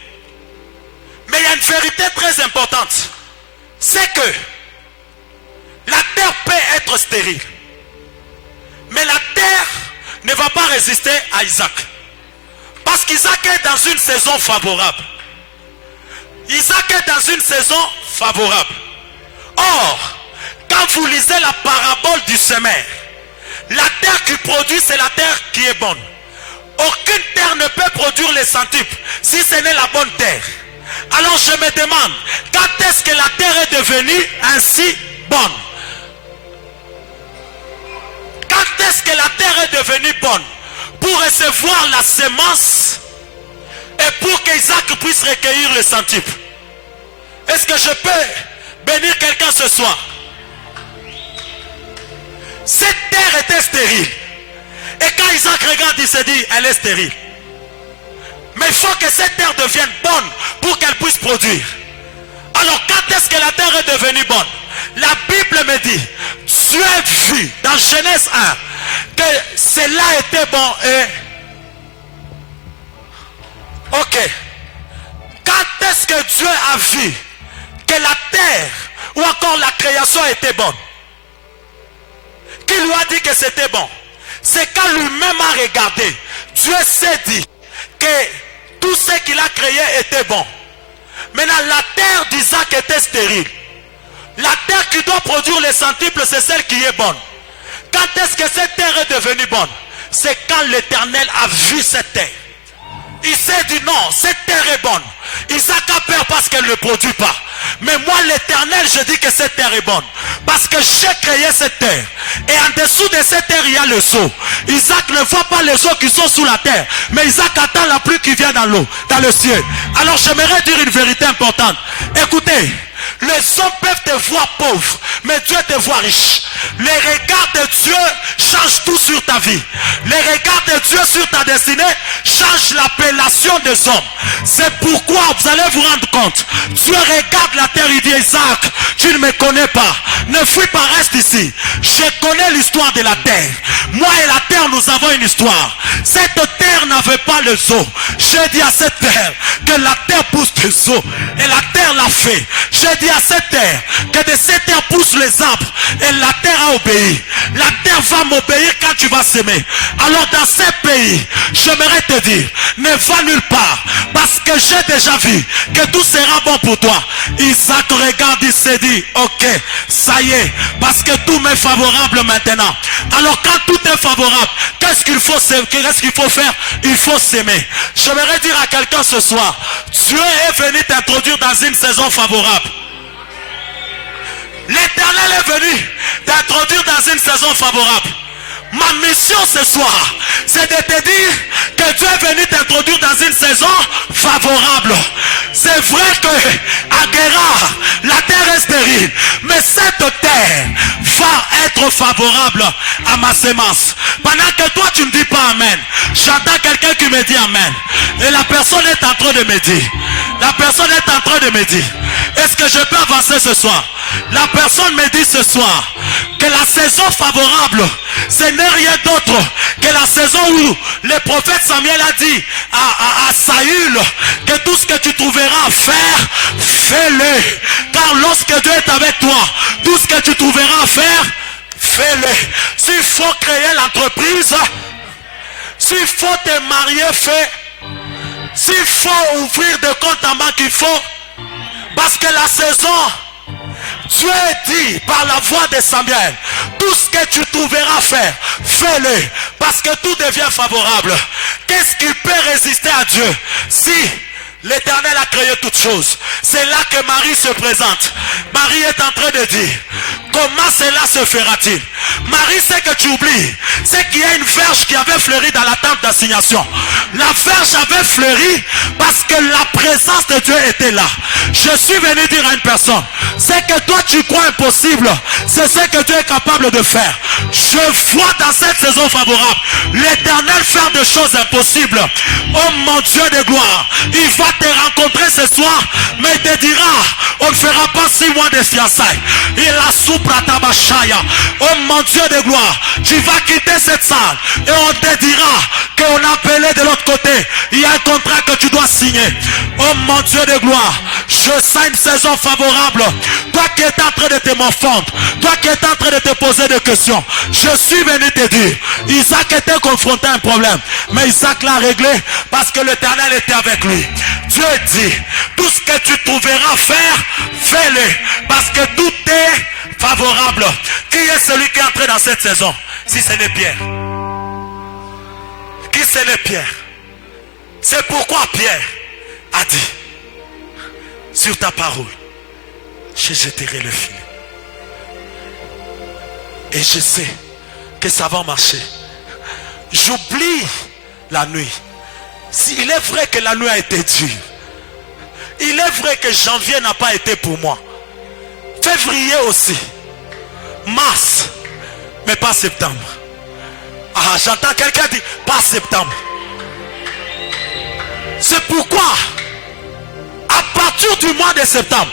Mais il y a une vérité très importante. C'est que la terre peut être stérile. Mais la terre ne va pas résister à Isaac. Parce qu'Isaac est dans une saison favorable. Isaac est dans une saison favorable. Or, quand vous lisez la parabole du semeur, la terre qui produit, c'est la terre qui est bonne. Aucune terre ne peut produire les centuples si ce n'est la bonne terre. Alors je me demande, quand est-ce que la terre est devenue ainsi bonne? Quand est-ce que la terre est devenue bonne pour recevoir la semence et pour qu'Isaac puisse recueillir le centuple? Est-ce que je peux bénir quelqu'un ce soir? Cette terre était stérile. Et quand Isaac regarde, il se dit, elle est stérile. Mais il faut que cette terre devienne bonne pour qu'elle puisse produire. Alors quand est-ce que la terre est devenue bonne? La Bible me dit, Dieu a vu dans Genèse 1 que cela était bon et... Ok. Quand est-ce que Dieu a vu que la terre ou encore la création était bonne? Qui lui a dit que c'était bon? C'est quand lui-même a regardé. Dieu s'est dit que tout ce qu'il a créé était bon. Maintenant, la terre d'Isaac était stérile. La terre qui doit produire les centuples, c'est celle qui est bonne. Quand est-ce que cette terre est devenue bonne? C'est quand l'Éternel a vu cette terre. Il s'est dit non, cette terre est bonne. Isaac a peur parce qu'elle ne produit pas. Mais moi l'Éternel, je dis que cette terre est bonne. Parce que j'ai créé cette terre. Et en dessous de cette terre, il y a le seau. Isaac ne voit pas les eaux qui sont sous la terre. Mais Isaac attend la pluie qui vient dans l'eau, dans le ciel. Alors j'aimerais dire une vérité importante. Écoutez, les hommes peuvent te voir pauvre, mais Dieu te voit riche. Les regards de Dieu changent tout sur ta vie. Les regards de Dieu sur ta destinée changent l'appellation des hommes. C'est pourquoi vous allez vous rendre compte. Dieu regarde la terre, il dit Isaac, tu ne me connais pas. Ne fuis pas, reste ici. Je connais l'histoire de la terre. Moi et la terre, nous avons une histoire. Cette terre n'avait pas les eaux. J'ai dit à cette terre que la terre pousse des eaux. Et la terre l'a fait. J'ai dit à cette terre que de cette terre poussent les arbres. Et la terre a obéi. La terre va m'obéir quand tu vas s'aimer. Alors dans ces pays, j'aimerais te dire, ne va nulle part. Parce que j'ai déjà vu que tout sera bon pour toi. Isaac regarde, il se dit, ok, ça y est. Parce que tout m'est favorable maintenant. Alors quand tout est favorable, qu'est-ce qu'il faut faire? Il faut s'aimer. J'aimerais dire à quelqu'un ce soir, Dieu est venu t'introduire dans une saison favorable. L'Éternel est venu t'introduire dans une saison favorable. Ma mission ce soir, c'est de te dire que Dieu est venu t'introduire dans une saison favorable. C'est vrai que à Guérard, la terre est stérile, mais cette terre va être favorable à ma sémence. Pendant que toi tu ne dis pas Amen, j'entends quelqu'un qui me dit Amen. Et la personne est en train de me dire, la personne est en train de me dire, est-ce que je peux avancer ce soir? La personne me dit ce soir que la saison favorable, ce n'est rien d'autre que la saison où le prophète Samuel a dit à Saül que tout ce que tu trouveras à faire, fais-le. Car lorsque Dieu est avec toi, tout ce que tu trouveras à faire, fais-le. S'il faut créer l'entreprise, s'il faut te marier, fais. S'il faut ouvrir des comptes en banque, il faut. Parce que la saison, Dieu dit par la voix de Samuel, tout ce que tu trouveras à faire, fais-le, parce que tout devient favorable. Qu'est-ce qui peut résister à Dieu si l'Éternel a créé toutes choses? C'est là que Marie se présente. Marie est en train de dire, comment cela se fera-t-il? Marie, c'est que tu oublies, c'est qu'il y a une verge qui avait fleuri dans la tente d'assignation. La verge avait fleuri parce que la présence de Dieu était là. Je suis venu dire à une personne, c'est que toi tu crois impossible, c'est ce que Dieu est capable de faire. Je vois dans cette saison favorable l'Éternel faire des choses impossibles. Oh mon Dieu de gloire, il va te rencontrer ce soir, mais il te dira, on ne fera pas 6 mois de fiançailles. Il a soupra tabachaya. Oh mon Dieu de gloire, tu vas quitter cette salle et on te dira qu'on a appelé de l'autre côté. Il y a un contrat que tu dois signer. Oh mon Dieu de gloire, je sens une saison favorable. Toi qui es en train de te morfondre, toi qui es en train de te poser des questions, je suis venu te dire, Isaac était confronté à un problème, mais Isaac l'a réglé parce que l'Éternel était avec lui. Dieu dit, tout ce que tu trouveras faire, fais-le. Parce que tout est favorable. Qui est celui qui est entré dans cette saison? Si ce n'est Pierre. Qui c'est Pierre? C'est pourquoi Pierre a dit, sur ta parole, je jetterai le filet. Et je sais que ça va marcher. J'oublie la nuit. Il est vrai que la nuit a été dure. Il est vrai que janvier n'a pas été pour moi. Février aussi. Mars. Mais pas septembre. Ah, j'entends quelqu'un dire, pas septembre. C'est pourquoi, à partir du mois de septembre,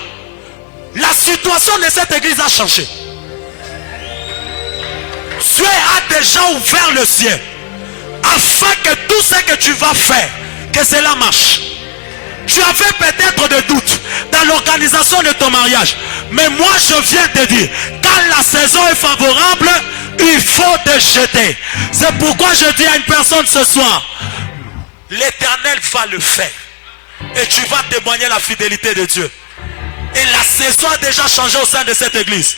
la situation de cette église a changé. Dieu a déjà ouvert le ciel afin que tout ce que tu vas faire, que cela marche. Tu avais peut-être des doutes dans l'organisation de ton mariage, mais moi je viens te dire, quand la saison est favorable, il faut te jeter. C'est pourquoi je dis à une personne ce soir, l'Éternel va le faire et tu vas témoigner la fidélité de Dieu. Et la saison a déjà changé au sein de cette église.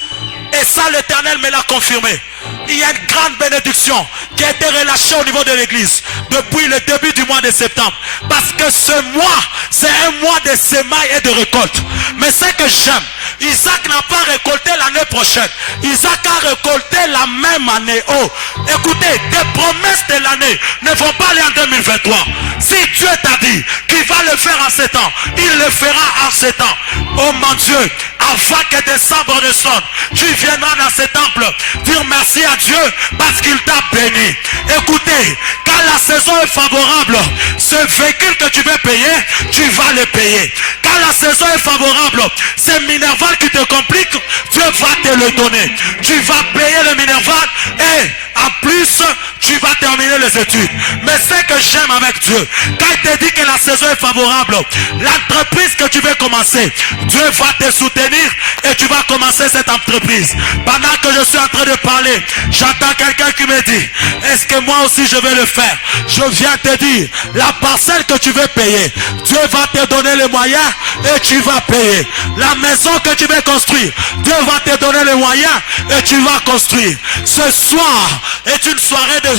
Et ça, l'Éternel me l'a confirmé. Il y a une grande bénédiction qui a été relâchée au niveau de l'église depuis le début du mois de septembre. Parce que ce mois, c'est un mois de semailles et de récolte. Mais ce que j'aime, Isaac n'a pas récolté l'année prochaine. Isaac a récolté la même année. Oh, écoutez, des promesses de l'année ne vont pas aller en 2023. Si Dieu t'a dit qu'il va le faire en 7 ans, il le fera en 7 ans. Oh mon Dieu, avant que décembre ne sonne, tu viendras dans ce temple dire merci à Dieu parce qu'il t'a béni. Écoutez, quand la saison est favorable, ce véhicule que tu veux payer, tu vas le payer. Quand la saison est favorable, c'est Minerval qui te complique, Dieu va te le donner. Tu vas payer le Minerval et en plus, tu vas terminer les études. Mais ce que j'aime avec Dieu, quand il te dit que la saison est favorable, l'entreprise que tu veux commencer, Dieu va te soutenir et tu vas commencer cette entreprise. Pendant que je suis en train de parler, j'entends quelqu'un qui me dit, est-ce que moi aussi je vais le faire? Je viens te dire, la parcelle que tu veux payer, Dieu va te donner les moyens et tu vas payer. La maison que tu veux construire, Dieu va te donner les moyens et tu vas construire. Ce soir est une soirée de...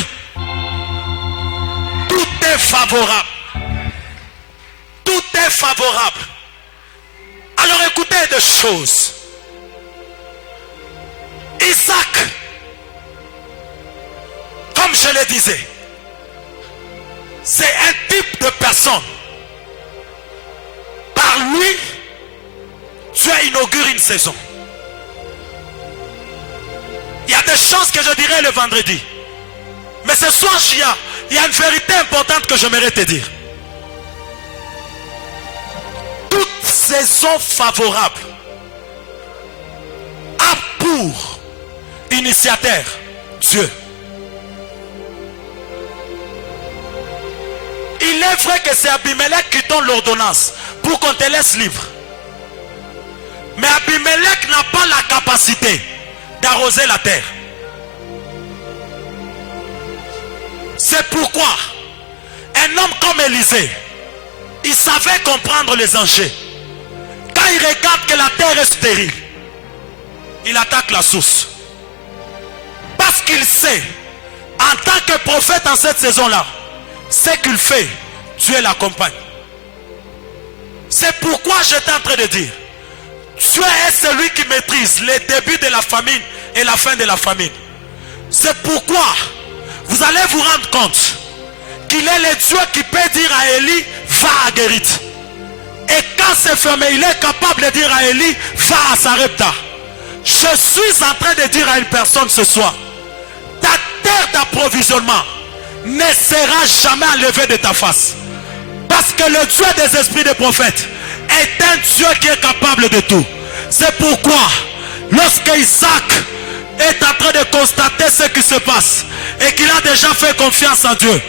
Tout est favorable. Tout est favorable. Alors écoutez des choses. Isaac, comme je le disais, c'est un type de personne. Par lui, Dieu inaugure une saison. Il y a des choses que je dirai le vendredi. Mais ce soir, il y a une vérité importante que j'aimerais te dire. Toute saison favorable a pour initiateur Dieu. Il est vrai que c'est Abimelech qui donne l'ordonnance pour qu'on te laisse libre. Mais Abimelech n'a pas la capacité d'arroser la terre. C'est pourquoi un homme comme Élisée, il savait comprendre les enjeux. Quand il regarde que la terre est stérile, il attaque la source. Parce qu'il sait, en tant que prophète en cette saison-là, ce qu'il fait, Dieu l'accompagne. C'est pourquoi j'étais en train de dire, Dieu est celui qui maîtrise les débuts de la famine et la fin de la famine. C'est pourquoi vous allez vous rendre compte qu'il est le Dieu qui peut dire à Élie, va à Guérite. Et quand c'est fermé, il est capable de dire à Élie, va à Sarepta. Je suis en train de dire à une personne ce soir, ta terre d'approvisionnement ne sera jamais enlevée de ta face. Parce que le Dieu des esprits des prophètes est un Dieu qui est capable de tout. C'est pourquoi, lorsque Isaac est en train de constater ce qui se passe et qu'il a déjà fait confiance en Dieu,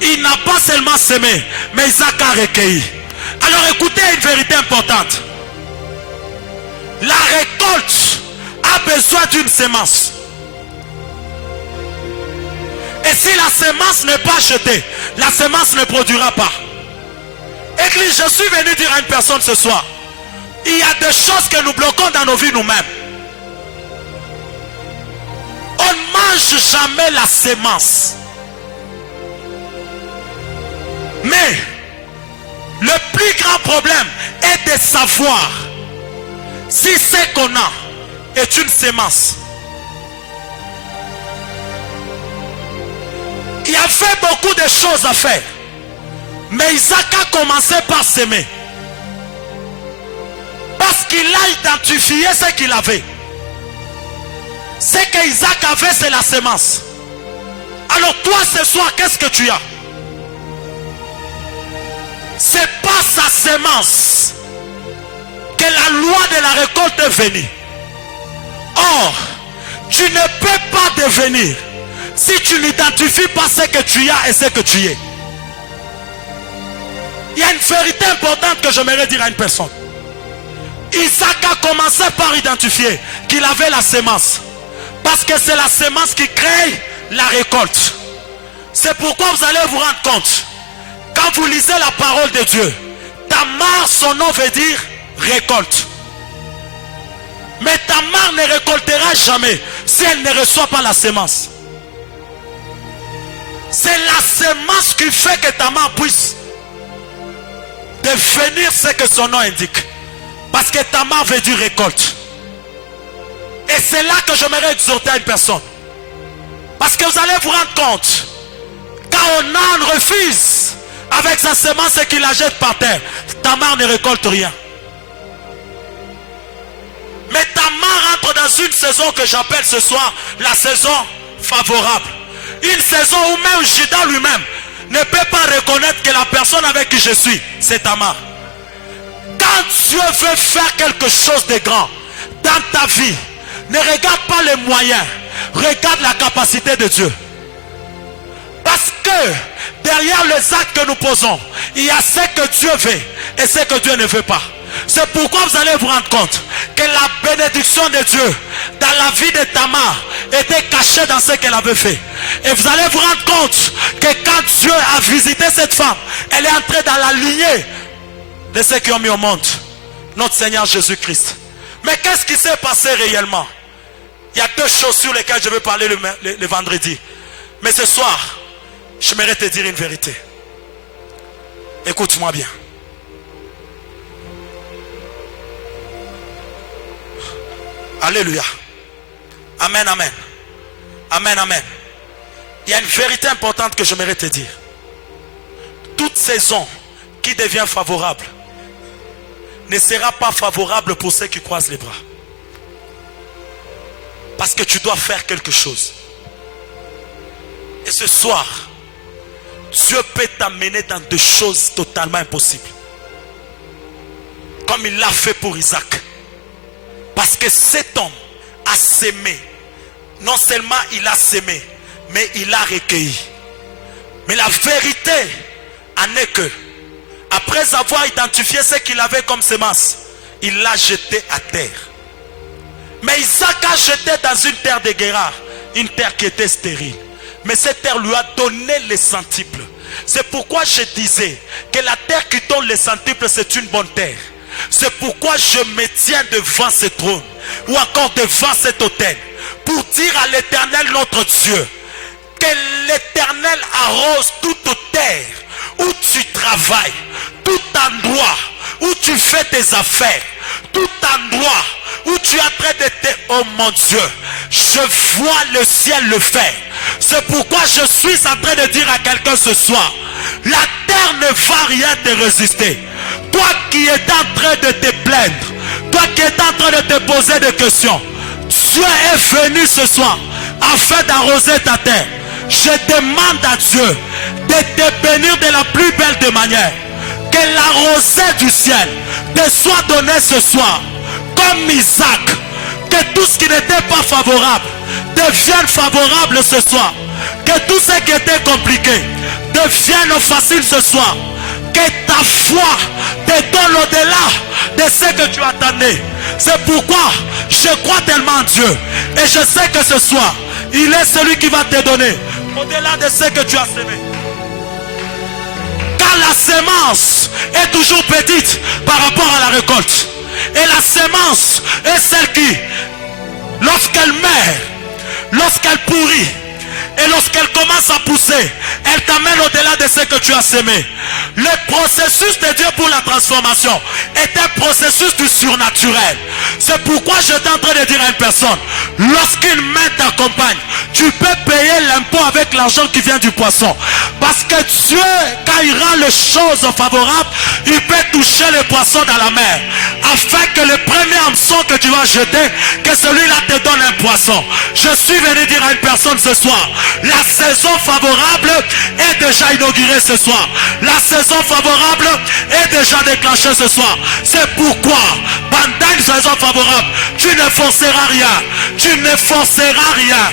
il n'a pas seulement semé, mais Isaac a recueilli. Alors écoutez une vérité importante. La récolte a besoin d'une semence. Et si la semence n'est pas jetée, la semence ne produira pas. Église, je suis venu dire à une personne ce soir, il y a des choses que nous bloquons dans nos vies nous-mêmes. On ne mange jamais la sémence. Mais le plus grand problème est de savoir si ce qu'on a est une sémence. Il y avait beaucoup de choses à faire. Mais Isaac a commencé par s'aimer. Parce qu'il a identifié ce qu'il avait. Ce que Isaac avait, c'est la sémence. Alors toi ce soir, qu'est-ce que tu as? C'est pas sa sémence que la loi de la récolte est venue. Or, tu ne peux pas devenir si tu n'identifies pas ce que tu as et ce que tu es. Il y a une vérité importante que j'aimerais dire à une personne. Isaac a commencé par identifier qu'il avait la sémence. Parce que c'est la sémence qui crée la récolte. C'est pourquoi vous allez vous rendre compte. Quand vous lisez la parole de Dieu, Tamar, son nom veut dire récolte. Mais Tamar ne récoltera jamais si elle ne reçoit pas la sémence. C'est la sémence qui fait que Tamar puisse devenir ce que son nom indique. Parce que Tamar veut dire récolte. Et c'est là que j'aimerais exhorter à une personne. Parce que vous allez vous rendre compte, quand Onan refuse avec sa semence et qu'il la jette par terre, Tamar ne récolte rien. Mais Tamar entre dans une saison que j'appelle ce soir la saison favorable. Une saison où même Judas lui-même ne peut pas reconnaître que la personne avec qui je suis, c'est Tamar. Quand Dieu veut faire quelque chose de grand dans ta vie, ne regarde pas les moyens, regarde la capacité de Dieu. Parce que derrière les actes que nous posons, il y a ce que Dieu veut et ce que Dieu ne veut pas. C'est pourquoi vous allez vous rendre compte que la bénédiction de Dieu dans la vie de Tamar était cachée dans ce qu'elle avait fait. Et vous allez vous rendre compte que quand Dieu a visité cette femme, elle est entrée dans la lignée de ceux qui ont mis au monde notre Seigneur Jésus-Christ. Mais qu'est-ce qui s'est passé réellement? Il y a deux choses sur lesquelles je vais parler le vendredi. Mais ce soir, j'aimerais te dire une vérité. Écoute-moi bien. Alléluia. Amen, amen. Amen, amen. Il y a une vérité importante que j'aimerais te dire. Toute saison qui devient favorable ne sera pas favorable pour ceux qui croisent les bras. Parce que tu dois faire quelque chose. Et ce soir, Dieu peut t'amener dans des choses totalement impossibles. Comme il l'a fait pour Isaac. Parce que cet homme a sémé. Non seulement il a sémé, mais il a recueilli. Mais la vérité en est que, après avoir identifié ce qu'il avait comme semence, il l'a jeté à terre. Mais Isaac a jeté dans une terre de Guérard, une terre qui était stérile. Mais cette terre lui a donné les centiples. C'est pourquoi je disais que la terre qui donne les centiples, c'est une bonne terre. C'est pourquoi je me tiens devant ce trône, ou encore devant cet autel, pour dire à l'Éternel notre Dieu, que l'Éternel arrose toute terre où tu travailles, tout endroit où tu fais tes affaires, tout endroit où tu es en train de te... Oh mon Dieu, je vois le ciel le faire. C'est pourquoi je suis en train de dire à quelqu'un ce soir, la terre ne va rien te résister. Toi qui es en train de te plaindre, toi qui es en train de te poser des questions, Dieu est venu ce soir afin d'arroser ta terre. Je demande à Dieu de te bénir de la plus belle des manières. Que la rosée du ciel te soit donnée ce soir. Comme Isaac. Que tout ce qui n'était pas favorable devienne favorable ce soir. Que tout ce qui était compliqué devienne facile ce soir. Que ta foi te donne au-delà de ce que tu attendais. C'est pourquoi je crois tellement en Dieu. Et je sais que ce soir, il est celui qui va te donner au-delà de ce que tu as semé. Quand Car la sémence est toujours petite par rapport à la récolte. Et la sémence est celle qui, lorsqu'elle meurt, lorsqu'elle pourrit, et lorsqu'elle commence à pousser, elle t'amène au-delà de ce que tu as sémé. Le processus de Dieu pour la transformation est un processus du surnaturel. C'est pourquoi je suis en train de dire à une personne, lorsqu'une main t'accompagne, tu peux payer l'impôt avec l'argent qui vient du poisson. Parce que Dieu, quand il rend les choses favorables, il peut toucher les poissons dans la mer. Afin que le premier hameçon que tu vas jeter, que celui-là te donne un poisson. Je suis venu dire à une personne ce soir, la saison favorable est déjà inaugurée ce soir. La saison favorable est déjà déclenchée ce soir. C'est pourquoi, pendant une saison favorable, tu ne forceras rien. Tu ne forceras rien.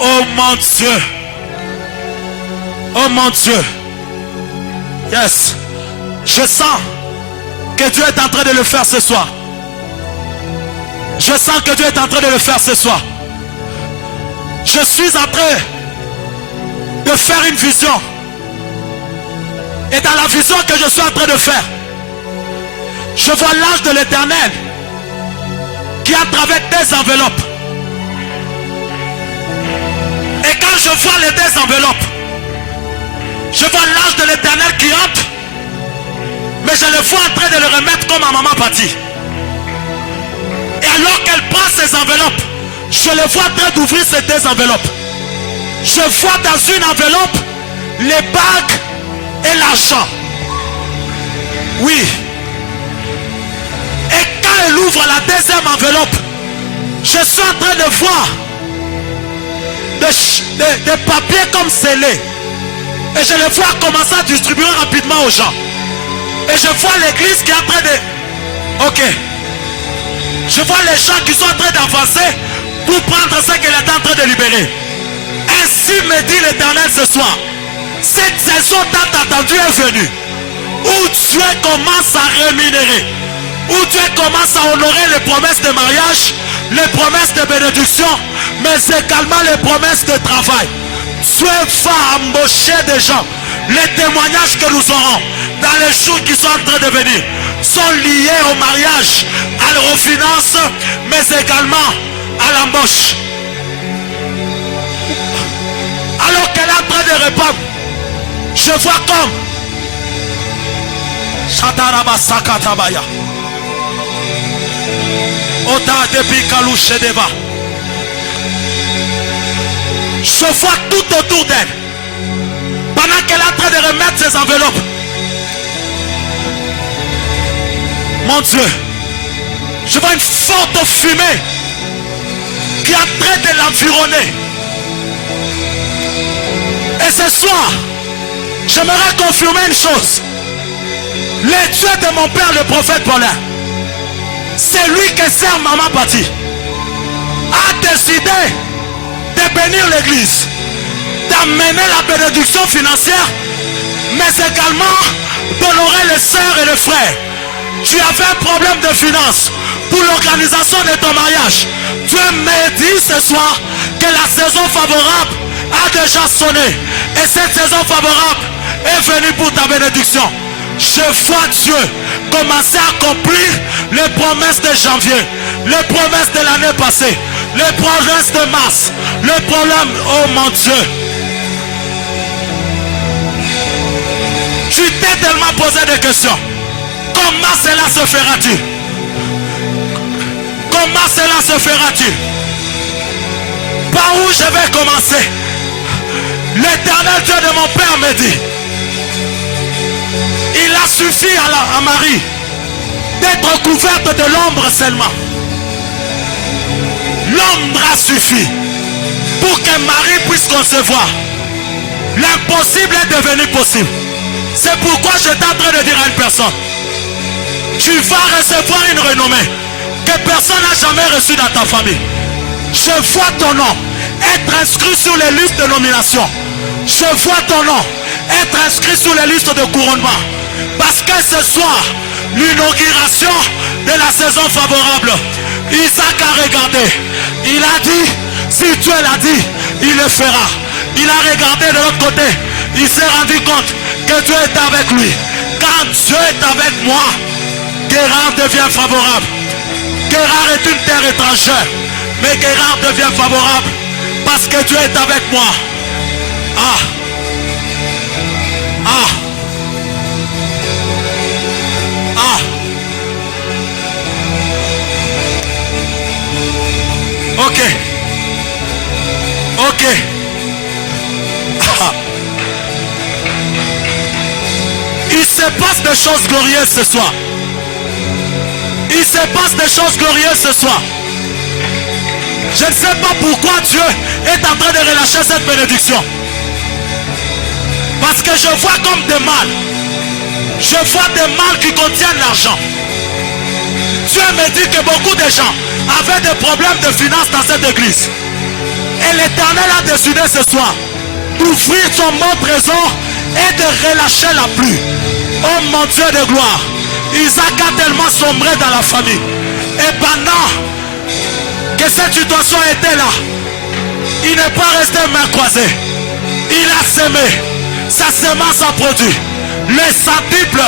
Oh mon Dieu. Oh mon Dieu. Yes. Je sens que Dieu est en train de le faire ce soir. Je sens que Dieu est en train de le faire ce soir. Je suis en train de faire une vision. Et dans la vision que je suis en train de faire, je vois l'ange de l'Éternel qui entre avec des enveloppes. Et quand je vois les deux enveloppes, je vois l'ange de l'Éternel qui entre, mais je le vois en train de le remettre comme ma maman Patti. Et alors qu'elle prend ces enveloppes, je le vois en train d'ouvrir ces deux enveloppes. Je vois dans une enveloppe les bagues et l'argent. Oui. Et quand elle ouvre la deuxième enveloppe, je suis en train de voir des papiers comme scellés. Et je les vois commencer à distribuer rapidement aux gens. Et je vois l'église qui est en train de... Ok. Je vois les gens qui sont en train d'avancer pour prendre ce qu'elle est en train de libérer. Ainsi me dit l'Éternel ce soir. Cette saison tant attendue est venue. Où Dieu commence à rémunérer. Où Dieu commence à honorer les promesses de mariage, les promesses de bénédiction, mais également les promesses de travail. Dieu va embaucher des gens. Les témoignages que nous aurons dans les jours qui sont en train de venir sont liés au mariage, à la refinance, mais également à l'embauche. Alors qu'elle est en train de répondre, je vois comme Shataraba Sakatabaya Ota Debi Kalouche Deva. Je vois tout autour d'elle. Pendant qu'elle est en train de remettre ses enveloppes. Mon Dieu, je vois une forte fumée qui est en train de l'environner. Et ce soir, j'aimerais confirmer une chose. Le Dieu de mon père, le prophète Paulin, c'est lui qui sert Maman Patti, a décidé de bénir l'église, d'amener la bénédiction financière, mais également d'honorer les sœurs et les frères. Tu avais un problème de finances pour l'organisation de ton mariage. Dieu me dit ce soir que la saison favorable a déjà sonné. Et cette saison favorable est venue pour ta bénédiction. Je vois Dieu commencer à accomplir les promesses de janvier, les promesses de l'année passée, les promesses de mars, les problèmes, oh mon Dieu. Tu t'es tellement posé des questions. Comment cela se fera-t-il? Comment cela se fera-t-il? Par où je vais commencer? L'Éternel Dieu de mon père me dit, il a suffi à Marie d'être couverte de l'ombre seulement. L'ombre a suffi pour que Marie puisse concevoir. L'impossible est devenu possible. C'est pourquoi je suis en train de dire à une personne, tu vas recevoir une renommée que personne n'a jamais reçue dans ta famille. Je vois ton nom être inscrit sur les listes de nomination. Je vois ton nom être inscrit sur les listes de couronnement. Parce que ce soir, l'inauguration de la saison favorable, Isaac a regardé. Il a dit, si Dieu l'a dit, il le fera. Il a regardé de l'autre côté. Il s'est rendu compte que Dieu est avec lui. Quand Dieu est avec moi, Guérard devient favorable. Guérard est une terre étrangère, mais Guérard devient favorable parce que Dieu est avec moi. Ah. Ah. Ah. Ok. Ok. Ah. Il se passe des choses glorieuses ce soir. Il se passe des choses glorieuses ce soir. Je ne sais pas pourquoi Dieu est en train de relâcher cette bénédiction. Parce que je vois comme des mâles. Je vois des mâles qui contiennent l'argent. Dieu me dit que beaucoup de gens avaient des problèmes de finances dans cette église. Et l'Éternel a décidé ce soir d'ouvrir son bon trésor et de relâcher la pluie. Oh mon Dieu de gloire. Isaac a tellement sombré dans la famille. Et pendant que cette situation était là, il n'est pas resté main croisée. Il a semé. Sa semence a produit le centuple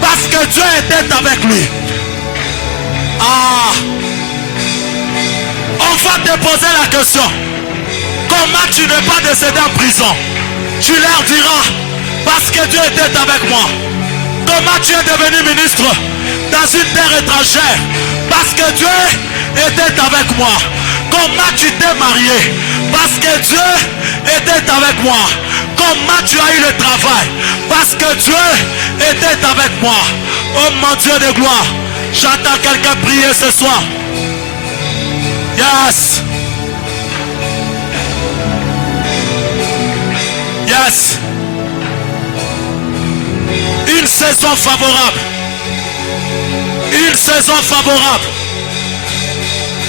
parce que Dieu était avec lui. Ah. On va te poser la question. Comment tu n'es pas décédé en prison? Tu leur diras parce que Dieu était avec moi. Comment tu es devenu ministre dans une terre étrangère? Parce que Dieu était avec moi. Comment tu t'es marié? Parce que Dieu était avec moi. Comment tu as eu le travail? Parce que Dieu était avec moi. Oh mon Dieu de gloire. J'entends quelqu'un prier ce soir. Yes. Yes. Une saison favorable. Une saison favorable.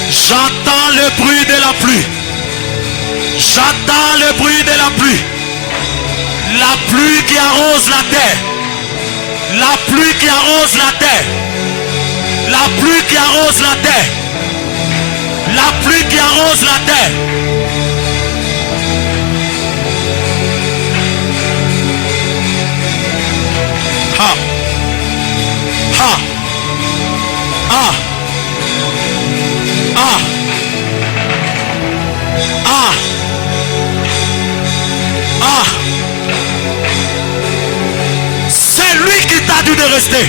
J'entends le bruit de la pluie. J'entends le bruit de la pluie. La pluie qui arrose la terre. La pluie qui arrose la terre. La pluie qui arrose la terre. La pluie qui arrose la terre. Ha. Ha. Ah. Ah. Ah. Ah. C'est lui qui t'a dit de rester.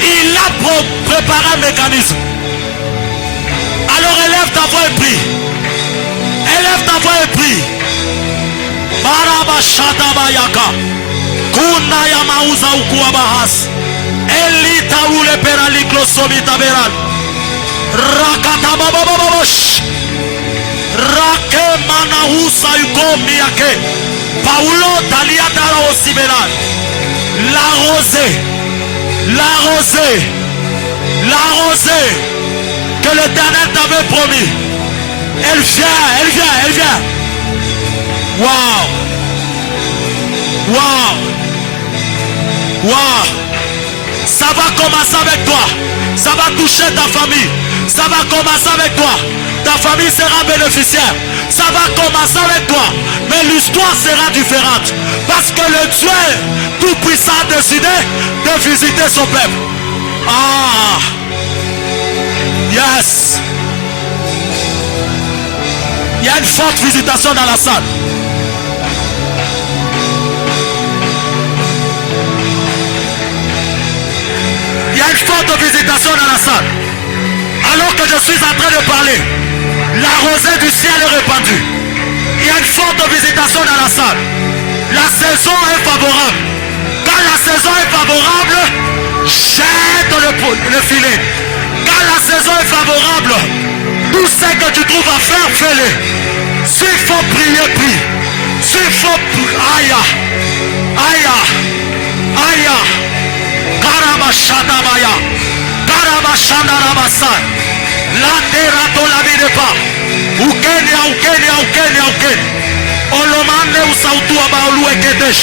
Il a préparé un mécanisme. Alors élève ta voix et prie. Élève ta voix et prie. Barabashadabayaka. Kunaya mauza ukua bahas. Elita ule peraliklo somita beral. Rakata babababosh. Rake manausa ukomi yake. Paulo taliatara osiberal. La rosée. La rosée. La rosée. Que l'Éternel t'avait promis. Elle vient, elle vient, elle vient. Waouh. Waouh. Waouh. Ça va commencer avec toi. Ça va toucher ta famille. Ça va commencer avec toi. Ta famille sera bénéficiaire. Ça va commencer avec toi. Mais l'histoire sera différente. Parce que le Dieu Tout-Puissant a décidé de visiter son peuple. Ah. Yes. Il y a une forte visitation dans la salle. Il y a une forte visitation dans la salle. Alors que je suis en train de parler, la rosée du ciel est répandue. Il y a une forte visitation dans la salle. La saison est favorable. Quand la saison est favorable, jette le filet. Quand la saison est favorable, tout ce que tu trouves à faire, fais-le. S'il faut prier, prie. S'il faut... Aïe. Aïe. Aïe. Karabashandamaya. Karabashandarabasa. Landerato la videpa. Ukenya. Olomande usautua baoluekedesh.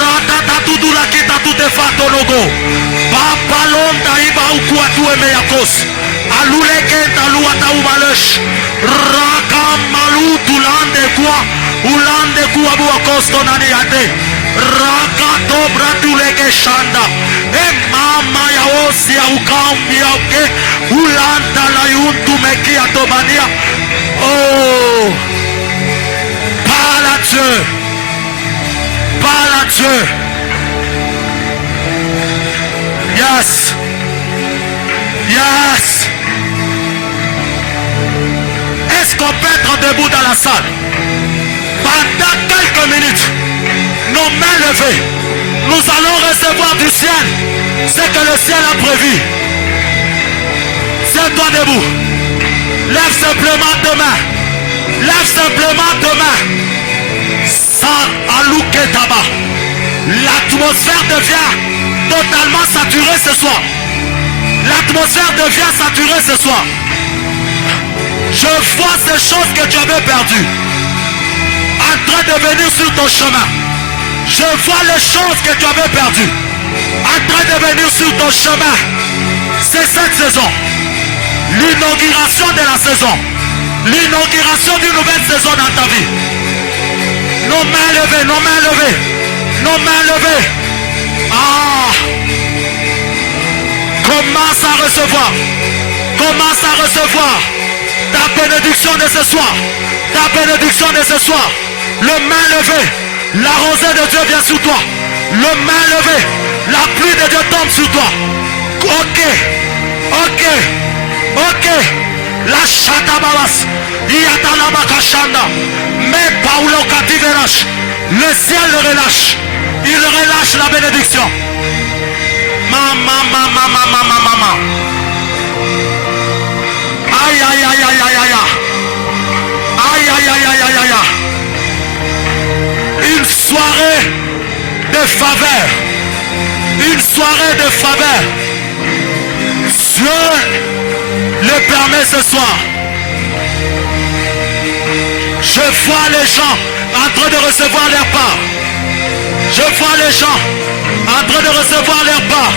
Ratatutula kita tutefato logo. Papalonda iba ukuatu emeyakos. Alulekenta luata ubalesh. Rakamalu tulande kwa. Ulande kwa buakosto nani ate. Rakato bratuleke shanda. E mama ya osi ya ukambi ya uke. Ulanda la yuntu meki ya tobania. Oh. Parle à Dieu. Parle à Dieu. Yes. Yes. Est-ce qu'on peut être debout dans la salle? Pendant quelques minutes, nos mains levées, nous allons recevoir du ciel ce que le ciel a prévu. Tiens-toi debout. Lève simplement deux mains. Lève simplement deux mains. Sans alouke tabac. L'atmosphère devient totalement saturée ce soir. L'atmosphère devient saturée ce soir. Je vois ces choses que tu avais perdues en train de venir sur ton chemin. Je vois les choses que tu avais perdues en train de venir sur ton chemin. C'est cette saison. L'inauguration de la saison. L'inauguration d'une nouvelle saison dans ta vie. Nos mains levées, nos mains levées. Nos mains levées. Ah! Commence à recevoir. Commence à recevoir ta bénédiction de ce soir. Ta bénédiction de ce soir. Le main levé. La rosée de Dieu vient sur toi. Le main levé. La pluie de Dieu tombe sur toi. Ok. Ok. Ok. La chatababas. Yatanabakashanda. Mais Paulo Kativerach. Le ciel le relâche. Il relâche la bénédiction. Maman. Aïe, aïe, aïe, aïe, aïe, aïe. Aïe, aïe, aïe, aïe, aïe, aïe. Une soirée de faveur. Une soirée de faveur. Dieu le permet ce soir. Je vois les gens en train de recevoir leur part. Je vois les gens en train de recevoir leur part.